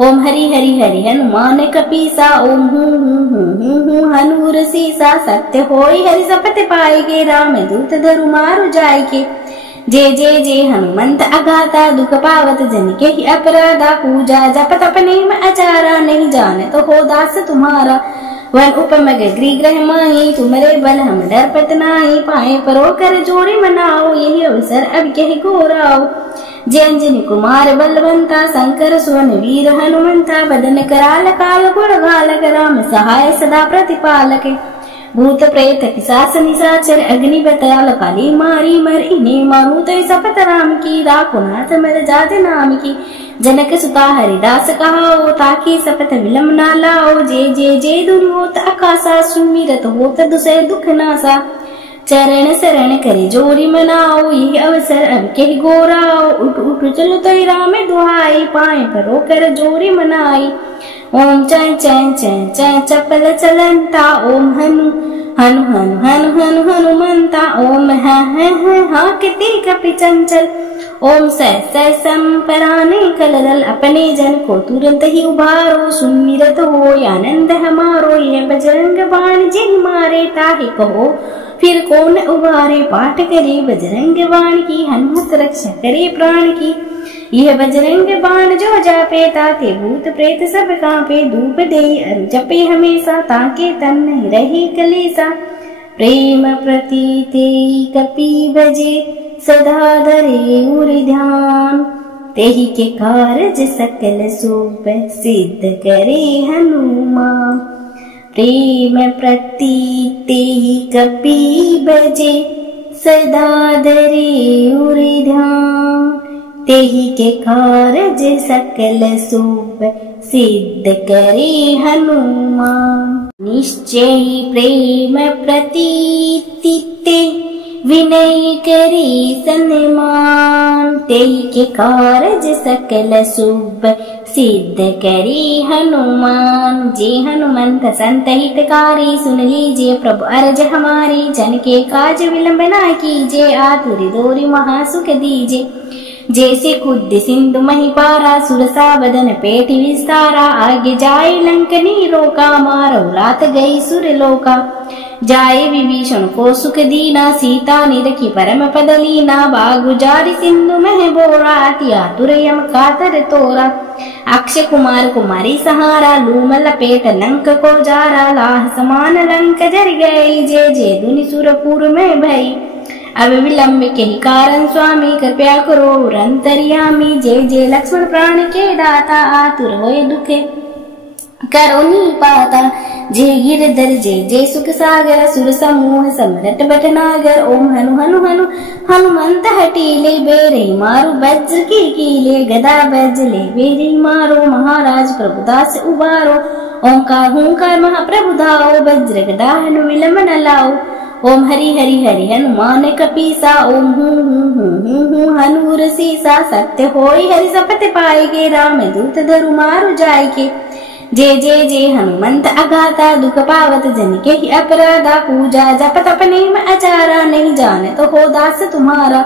ओम हरि हरि हरि हनुमान कपीसा। ओम हूँ हनुर सीसा। सत्य होई हरि सपत पाएगे राम दूत धरु मारु जाएगे। जय जय जय हनुमंत अगाता दुख पावत जन के ही अपराधा। पूजा जप तप नेम आचारा नहीं जाने तो हो दास तुम्हारा। वन उपमग गृह माही तुम्हारे बल हम डर पत नाही। पाए परो कर जोड़ी मनाओ यही अवसर अब कह घोराओ। जय अंजनी कुमार बलवंता शंकर सुवन वीर हनुमंता। बदन कराल काल गुण गालक राम सहाय सदा प्रतिपालक। भूत प्रेत पिशाच निशाचर अग्नि बताल काली मारी मर। इन्हें मारू तो सपत राम की राकुनाथ मर जात नाम की। जनक सुता हरिदास कहाओ ताकि सपत विलंब ना लाओ। जय जय जय दुनि होत आकाशा सुमिरत होत दुसै दुख नासा। चरण शरण करे जोरी मनाओ यही अवसर अब कह गोराओ। उठ उठ चलो तो राम दुहाई पाए परो कर जोरी मनाई। ओम चै चै चै चै चपल चलंता। ओम हनु हनु हनु हनु हनु हनुमंता। ओम हा किति कपि चंचल। ओम सै संपराने कलरल अपने जन को तुरंत ही उभारो। सुमिरत हो आनंद हमारो यह बजरंग बाण जिन मारे ताहि कहो फिर कौन उबारे। पाठ करे बजरंग बाण की हनुमत रक्षा करे प्राण की। यह बजरंग बाण जो जापे ताते भूत प्रेत सब कांपे। धूप दे अरु जपे हमेशा ताके तन नहीं रहे कलेसा। प्रेम प्रतीते कपि बजे सदा धरे उरे ध्यान। तेहि के कारज सकल शुभ सिद्ध करे हनुमान। प्रेम प्रतीते ही कपि बजे सदा धरे उरे ध्यान। तेहि के कारज सकल शुभ सिद्ध करे हनुमान। निश्चय प्रेम प्रतीते विनय करे सन्मान। तेहि के कारज सकल शुभ सिद्ध करे हनुमान। जे हनुमंत संत हितकारी सुन लीजिए प्रभु अर्ज हमारी। जन के काज विलंब न कीजिए आतुर दोरी महासुख दीजिए। जैसे खुद सिंधु मही पारा सुरसा बदन पेट विस्तारा। आगे जाए लंकनी रोका मारो रात गई सुर लोका। जाए विभीषण को सुख दीना सीता निरखी परम पद लीना। बागु जारी सिंधु मह बोरा अति आतुर यम कातर तोरा। अक्षय कुमार कुमारी सहारा लूमल पेट लंक को जारा। लाह समान लंक जर गई जे जे दुनि सुरपुर में भई। अब विलंब के ही कारण स्वामी कृपया करो अंतर्यामी। जय जय लक्ष्मण प्राण के दाता आतुर होए दुखे करो नी पाता। जय गिरधर जय जय सुख सागर सुर समूह समरट बटनागर। ओम हनु हनु हनु हनुमंत हटीले बेरे मारो वज्र की कीले। गदा बजले बेरे मारो महाराज प्रभुदास उबारो। ओंकार हुंकार महाप्रभु धाओ वज्र गदा हनु विलंब न लाओ। ओम हरि हरि हरि हनुमान कपीसा। ओम हूँ हनूर सीसा। सत्य होई हरि सपत पाएगे, राम दूत धरु मारु जाएगे। जय जय जय हनुमंत अगाता, दुख पावत जन के ही अपराधा। पूजा जप तप नेम आचारा, नहीं जाने तो हो दास तुम्हारा।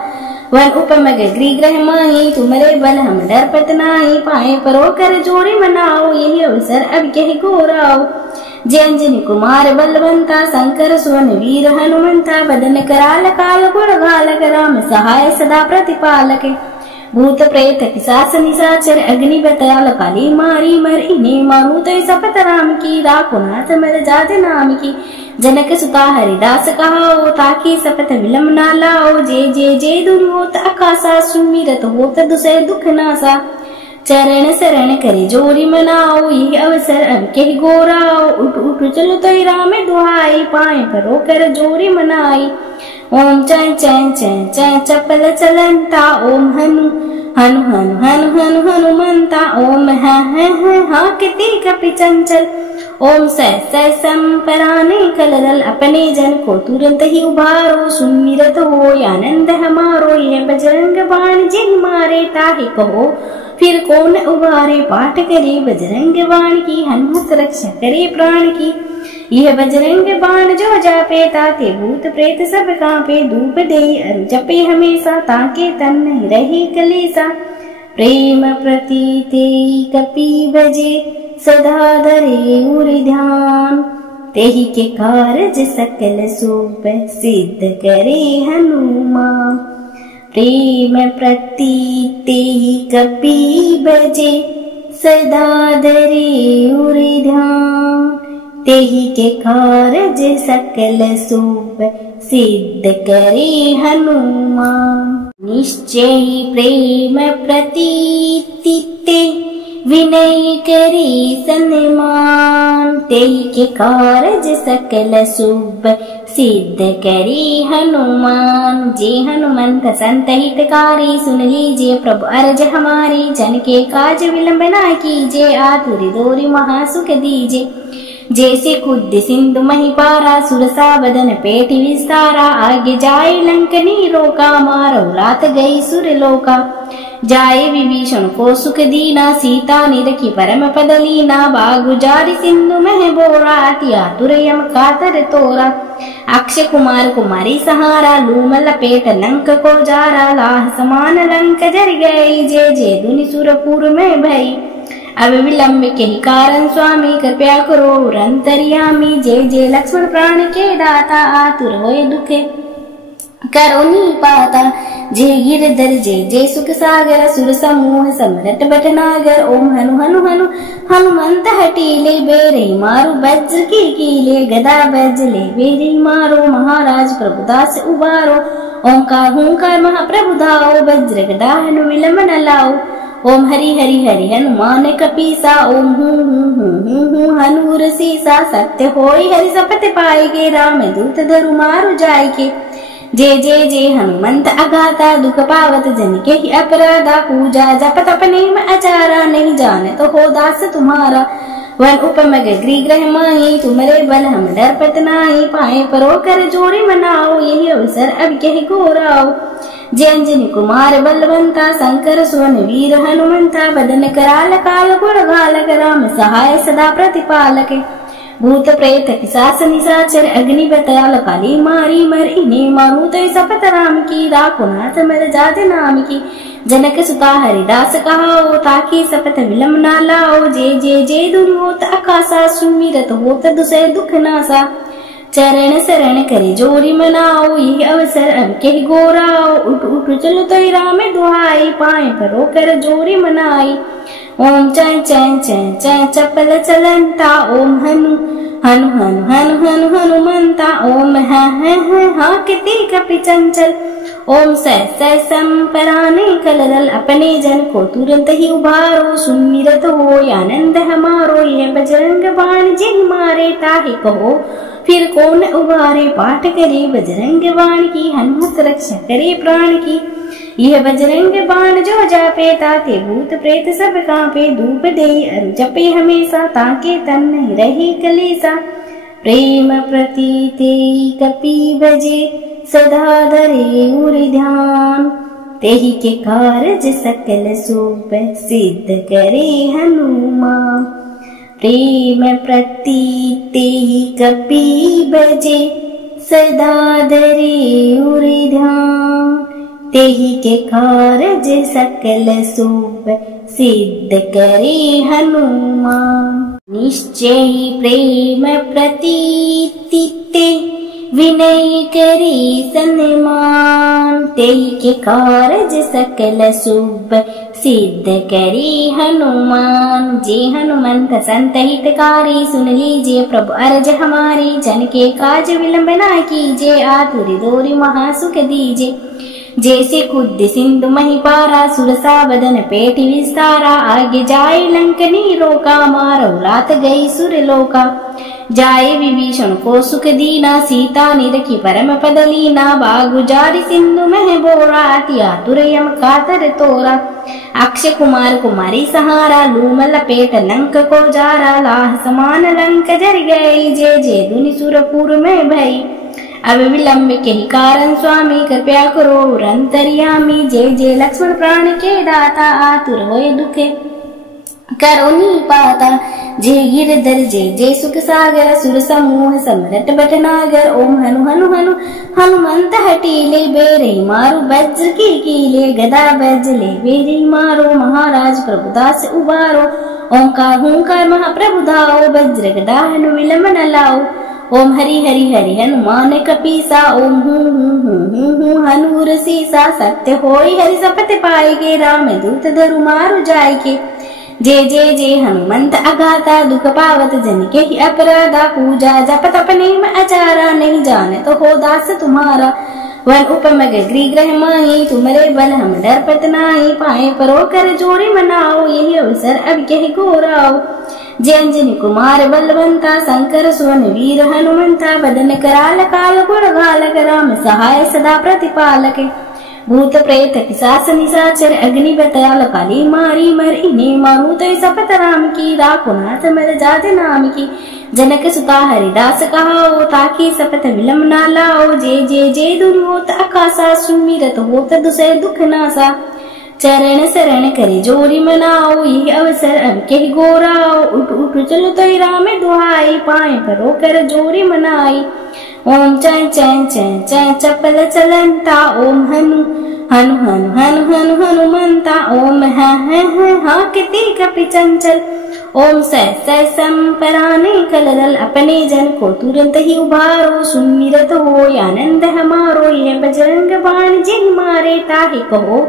वन उपम गृह ग्रह माही, तुमरे बल हम डरपत नाही। पाए परो कर जोड़ी मनाओ, यही अवसर अब कह घोराओ। जय अंजनी कुमार बलवंता, शंकर सुवन वीर हनुमंता। बदन कराल काल गुण गालक, राम सहाय सदा प्रतिपालक। भूत प्रेत पिशाच निशाचर, अग्नि बताल काली मारी। मर इन्हें मारू तो सपत राम की, राखो नाथ मर जात नाम की। जनक सुता हरिदास कहाओ, ताकि सपत विलम ना लाओ। जय जय जय धुन होत आकाशा, सुमिरत होत दुसै दुख नासा। चरण शरण करे जोरी मनाओ, यही अवसर अब कह घोराओ। उठ उठ चलो तो राम दुहाई, पाए परो कर जोरी मनाई। ओम चै चै चै चै चपल चलंता। ओम हनु हनु हनु हनु हनु हनुमंता। ओम हाँ किति कपि चंचल। ओम सह सह संपराने कलरल, अपने जन को तुरंत ही उबारो। सुमिरत हो आनंद हमारो, यह बजरंग बाण जिन मारे। ताहि कहो फिर कौन उबारे, पाठ करे बजरंग बाण की। हनुमत रक्षा करे प्राण की, यह बजरंग बाण जो जापे। ताके भूत प्रेत सब कांपे, धूप दे अरु जपे हमेशा। ताके तन नहीं रहे कलेसा। प्रेम प्रतीते कपि भजे, सदा धरे उर ध्यान। तेहि के कारज सकल सोप, सिद्ध करे हनुमान। प्रेम प्रतीते कपि भजे, सदा धरे उर ध्यान। तेहि के कारज सकल सोप, सिद्ध करे हनुमान। निश्चय प्रेम प्रतीते, विनय करे सन्मान। तेहि के कारज सकल शुभ, सिद्ध करे हनुमान। जे हनुमंत संत हितकारी, सुन लीजिए प्रभु अर्ज हमारी। जन के काज विलंब ना कीजिए, आतुर दोरी महासुख दीजिए। जैसे खुद सिंधु मही पारा, सुरसा बदन पेट विस्तारा। आगे जाए लंकनी रोका, मारो रात गई सुर लोका। जाए विभीषण को सुख दीना, सीता निरखी परम पद लीना। बागु जारी सिंधु मह बोरा, अति आतुर यम कातर तोरा। अक्षय कुमार कुमारी सहारा, लूम लपेट लंक को जारा। लाह समान लंक जर गई, जय जय धुनि सुरपुर में भई। अब विलंब के ही कारण स्वामी, कृपया करो अंतर्यामी। जय जय लक्ष्मण प्राण के दाता, आतुर होए दुखे करो नी पाता। जय गिरधर जय जय सुख सागर, सुर समूह समरट बटनागर। ओम हनु हनु हनु हनुमंत हटीले, बेरे मारो वज्र की कीले। गदा बजले बेरे मारो, महाराज प्रभुदास उबारो। ओंकार हूंकार महाप्रभु धाओ, वज्र गदा हनु विलंब न लाओ। ओम हरि हरि हरि हनुमान कपीसा। ओम हूँ हनूर सीसा। सत्य होई हरि सपत पाएगे, राम दूत धरु मारु जाएगे। जय जय जय हनुमंत अगाता, दुख पावत जन के ही अपराधा। पूजा जप तप नेम आचारा, नहीं जाने तो हो दास तुम्हारा। वन उपम गृह ग्रह माही, तुमरे बल हम डरपत नाही। पाए परो कर जोड़ी मनाओ, यही अवसर अब कह घोराओ। जय अंजनी कुमार बलवंता, शंकर सुवन वीर हनुमंता। बदन कराल काल गुण गालक, राम सहाय सदा प्रतिपालक। भूत प्रेत पिशाच निशाचर, अग्नि बताल काली मारी। मर इन्हें मारू तो सपत राम की, राखो नाथ मर जात नाम की। जनक सुता हरिदास कहाओ, ताकि सपत विलम ना लाओ। जय जय जय धुन होत आकाशा, सुमिरत होत दुसै दुख नासा। चरण शरण करे जोरी मनाओ, यही अवसर अब कह घोराओ। उठ उठ चलो तो राम दुहाई, पाए परो कर जोरी मनाई। ओम चै चै चै चै चपल चलंता। ओम हनु हनु हनु हनु हनु हनुमंता। ओम हाँ किति कपि चंचल। ओम सह सह संपराने कलरल, अपने जन को तुरंत ही उबारो। सुमिरत हो आनंद हमारो, यह बजरंग बाण जिन मारे। ताहि कहो फिर कौन उबारे, पाठ करे बजरंग बाण की। हनुमत रक्षा करे प्राण की, यह बजरंग बाण जो जापे। ताके भूत प्रेत सब कांपे, धूप दे अरु जपे हमेशा। ताके तन नहीं रहे कलेसा। प्रेम प्रतीते कपि भजे सदा धरे उर ध्यान। तेहि के कारज सकल सूप सिद्ध करे हनुमान। प्रेम प्रतीते कपि भजे सदा धरे उर ध्यान। तेहि के कारज सकल सूप सिद्ध करे हनुमान। निश्चय प्रेम प्रतीते विनय करे सन्मान। तेहि के कारज सकल शुभ सिद्ध करे हनुमान। जे हनुमंत संत हितकारी सुन लीजिए प्रभु अर्ज हमारी। जन के काज विलंब ना कीजिए आतुर दोरी महासुख दीजिए। जैसे खुद सिंधु महिपारा सुरसा बदन पेट विस्तारा। आगे जाए लंकनी रोका मारो रात गई सुर लोका। जाए विभीषण को सुख दीना सीता निरखी परम पद लीना। बागु जारी सिंधु मह बोरा अति आतुर यम कातर तोरा। अक्षय कुमार कुमारी सहारा लूम लपेट लंक को जारा। लाह समान लंक जर गई जे जे दुनि सुरपुर में भई। अब विलंब के ही कारण स्वामी कृपया करो अंतर्यामी। जय जय लक्ष्मण प्राण के दाता आतुर होए दुखे करो नी पाता। जय गिरधर जय जय सुख सागर सुर समूह समरट भटनागर। ओम हनु हनु हनु हनुमंत हटीले बेरे मारो वज्र की कीले। गदा बजले बेरे मारो महाराज प्रभुदास उबारो। ओंकार हुंकार महाप्रभु धाओ वज्र गदा हनु विलंब न लाओ। ओम हरि हरि हरि हनुमान कपीसा। ओम हूँ हनुर सीसा। सत्य होई हरि सपत पाएगे राम दूत धरु मारु जाएगे। जय जय जय हनुमंत अगाता दुख पावत जन के ही अपराधा। पूजा जप तप नेम आचारा नहीं जाने तो हो दास तुम्हारा। वन उपमग गृह माही तुम्हारे बल हम डर पत नाही। पाए परो कर जोड़ी मनाओ यही अवसर अब कह घोराओ। जय अंजनी कुमार बलवंता शंकर सुवन वीर हनुमंता। बदन कराल काल गुण घालक राम सहाय सदा प्रतिपालक। भूत प्रेत पिशाच निशाचर अग्नि बताल काली मारी मर। इन्हें मारू तो सपत राम की राखो नाथ मर जात नाम की। जनक सुता हरिदास कहाओ ताकि सपत विलम ना लाओ। जय जय जय दुन होत आकाशा सुमिरत होत दुसै दुख नासा। चरण शरण करे जोरी मनाओ यही अवसर अब कह गोराओ। उठ उठ चलो तो राम दुहाई पाए परो कर जोरी मनाई। ओम चै चै चै चै चपल चलंता। ओम हनु हनु हनु हनु हनु हनुमंता। ओम हा किति कपि चंचल। ओम सै संपराने कलदल अपने जन को तुरंत ही उबारो। सुमिरत हो आनंद हमारो यह बजरंग बाण जिन मारे ताहि कहो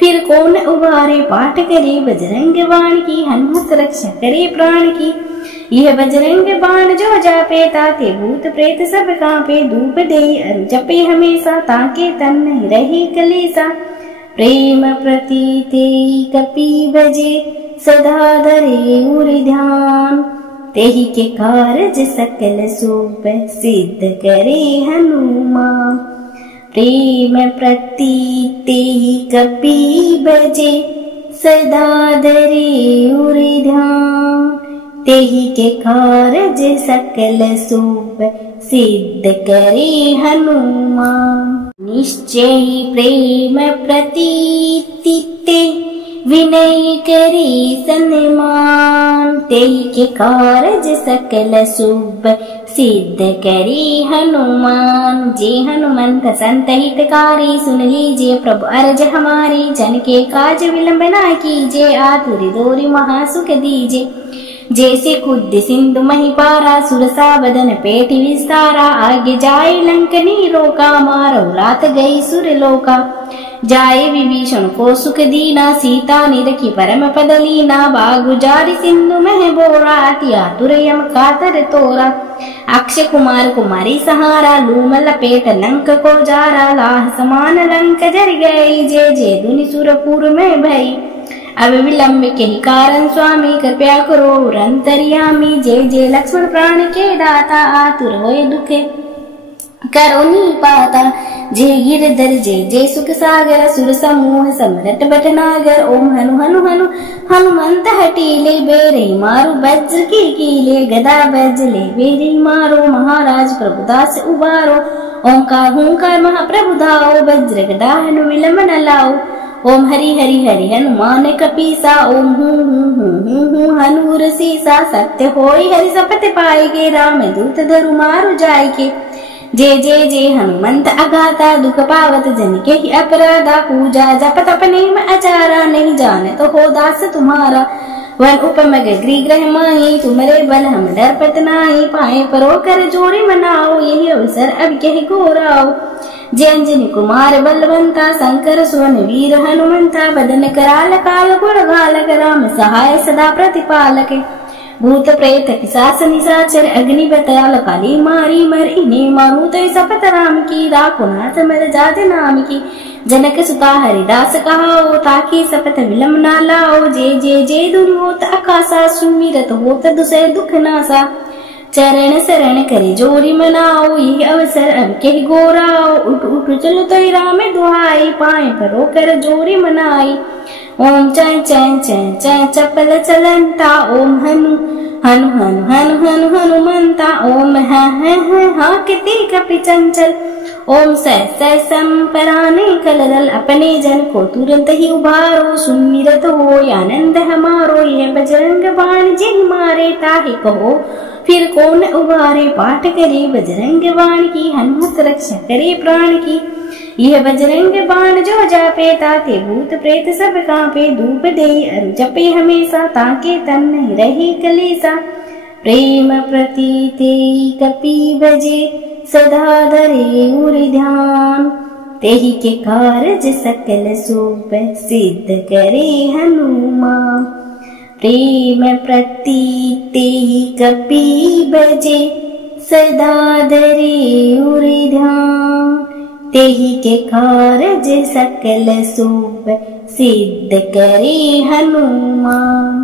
फिर कौन उबारे। पाठ करे बजरंग बाण की हनुमत रक्षा करे प्राण की। यह बजरंग बाण जो जापे ताते भूत प्रेत सब कांपे। धूप दे अरु जपे हमेशा ताके तन नहीं रहे कलेसा। प्रेम प्रतीते कपि भजे सदा धरे उर ध्यान। तेहि के कारज सकल सूप सिद्ध करे हनुमान। प्रेम प्रतीते कपि भजे सदा धरे उर ध्यान। तेहि के कारज सकल सूप सिद्ध करे हनुमान। निश्चय प्रेम प्रतीते विनय करे सन्मान। तेहि के कारज सकल शुभ सिद्ध करे हनुमान। जे हनुमंत संत हितकारी सुन लीजिए प्रभु अर्ज हमारी। जन के काज विलंब ना कीजिए आतुर दोरी महासुख दीजिए। जैसे खुद सिंधु महिपारा सुरसा बदन पेट विस्तारा। आगे जाए लंकनी रोका मारो रात गई सुर लोका। जाए विभीषण को सुख दीना सीता निरखी परम पद लीना। बागु जारी सिंधु मह बोरा अति आतुर यम कातर तोरा। अक्षय कुमार कुमारी सहारा लूम लपेट लंक को जारा। लाह समान लंक जर गई जे जे दुनि सुरपुर में भई। अब विलंब के ही कारण स्वामी कृपया करो अंतर्यामी। जय जय लक्ष्मण प्राण के दाता आतुर होए दुखे करोनी पाता जे गिरधर जे सुख सागर सुर समूह समरट बटनागर। ओम हनु हनु हनु हनुमंत हटीले बेरे मारो वज्र की कीले गदा बजले बेरे मारो महाराज प्रभुदास उबारो। ओंकार हुंकार महाप्रभु धाओ वज्र गदा हनु विलम न लाओ। ओम हरि हरि हरि हनुमान कपीसा ओम हूँ हनूर सीसा। सत्य होई हरि सपत पाएगे राम दूत धरु मारु जाएगे। जे हनुमंत अगाता दुख पावत जन के ही अपराधा। पूजा जप तप नेम आचारा नहीं जाने तो हो दास तुम्हारा। वन उपमग गृह माही तुम्हारे बल हम डरपत नाही। पाए परो कर जोड़ी मनाओ यही अवसर अब कह घोराओ। जय अंजनी कुमार बलवंता शंकर सुवन वीर हनुमंता। बदन कराल काल गुण गालक राम सहाय सदा प्रतिपालक। भूत प्रेत पिशाच निशाचर अग्नि बताल काली मारी मर इन्हें मारू तो सपत राम की। राकुनाथ मर जात नाम की जनक सुता हरिदास कहाओ। ताकि सपत विलम ना लाओ। जे दुर होत आकाशा सुमिरत होत दुसै दुख नासा। चरण शरण करे जोरी मनाओ यही अवसर अब के गोराओ। उठ उठ चलो तो राम दुहाई पाए परो कर जोरी मनाई। ओम चै चै चै चै चपल चलंता ओम हनु हनु हनु हनु हनु हनुमंता। ओम हा किति कपि चंचल ओम सै संपराने कलदल। अपने जन को तुरंत ही उबारो सुमिरत हो आनंद हमारो। यह बजरंग बाण जिन मारे ताहि कहो फिर कौन उबारे। पाठ करे बजरंग बाण की हनुमत रक्षा करे प्राण की। यह बजरंग बाण जो जापे ताके भूत प्रेत सब कांपे। धूप दे अरु जपे हमेशा ताके तन नहीं रहे कलेसा। प्रेम प्रतीते कपि भजे सदा धरे उर ध्यान। तेहि के कारज सकल सोप सिद्ध करे हनुमान। प्रेम प्रतीते कपि भजे सदा धरे उर ध्यान। तेहि के कारज सकल सोप सिद्ध करे हनुमान।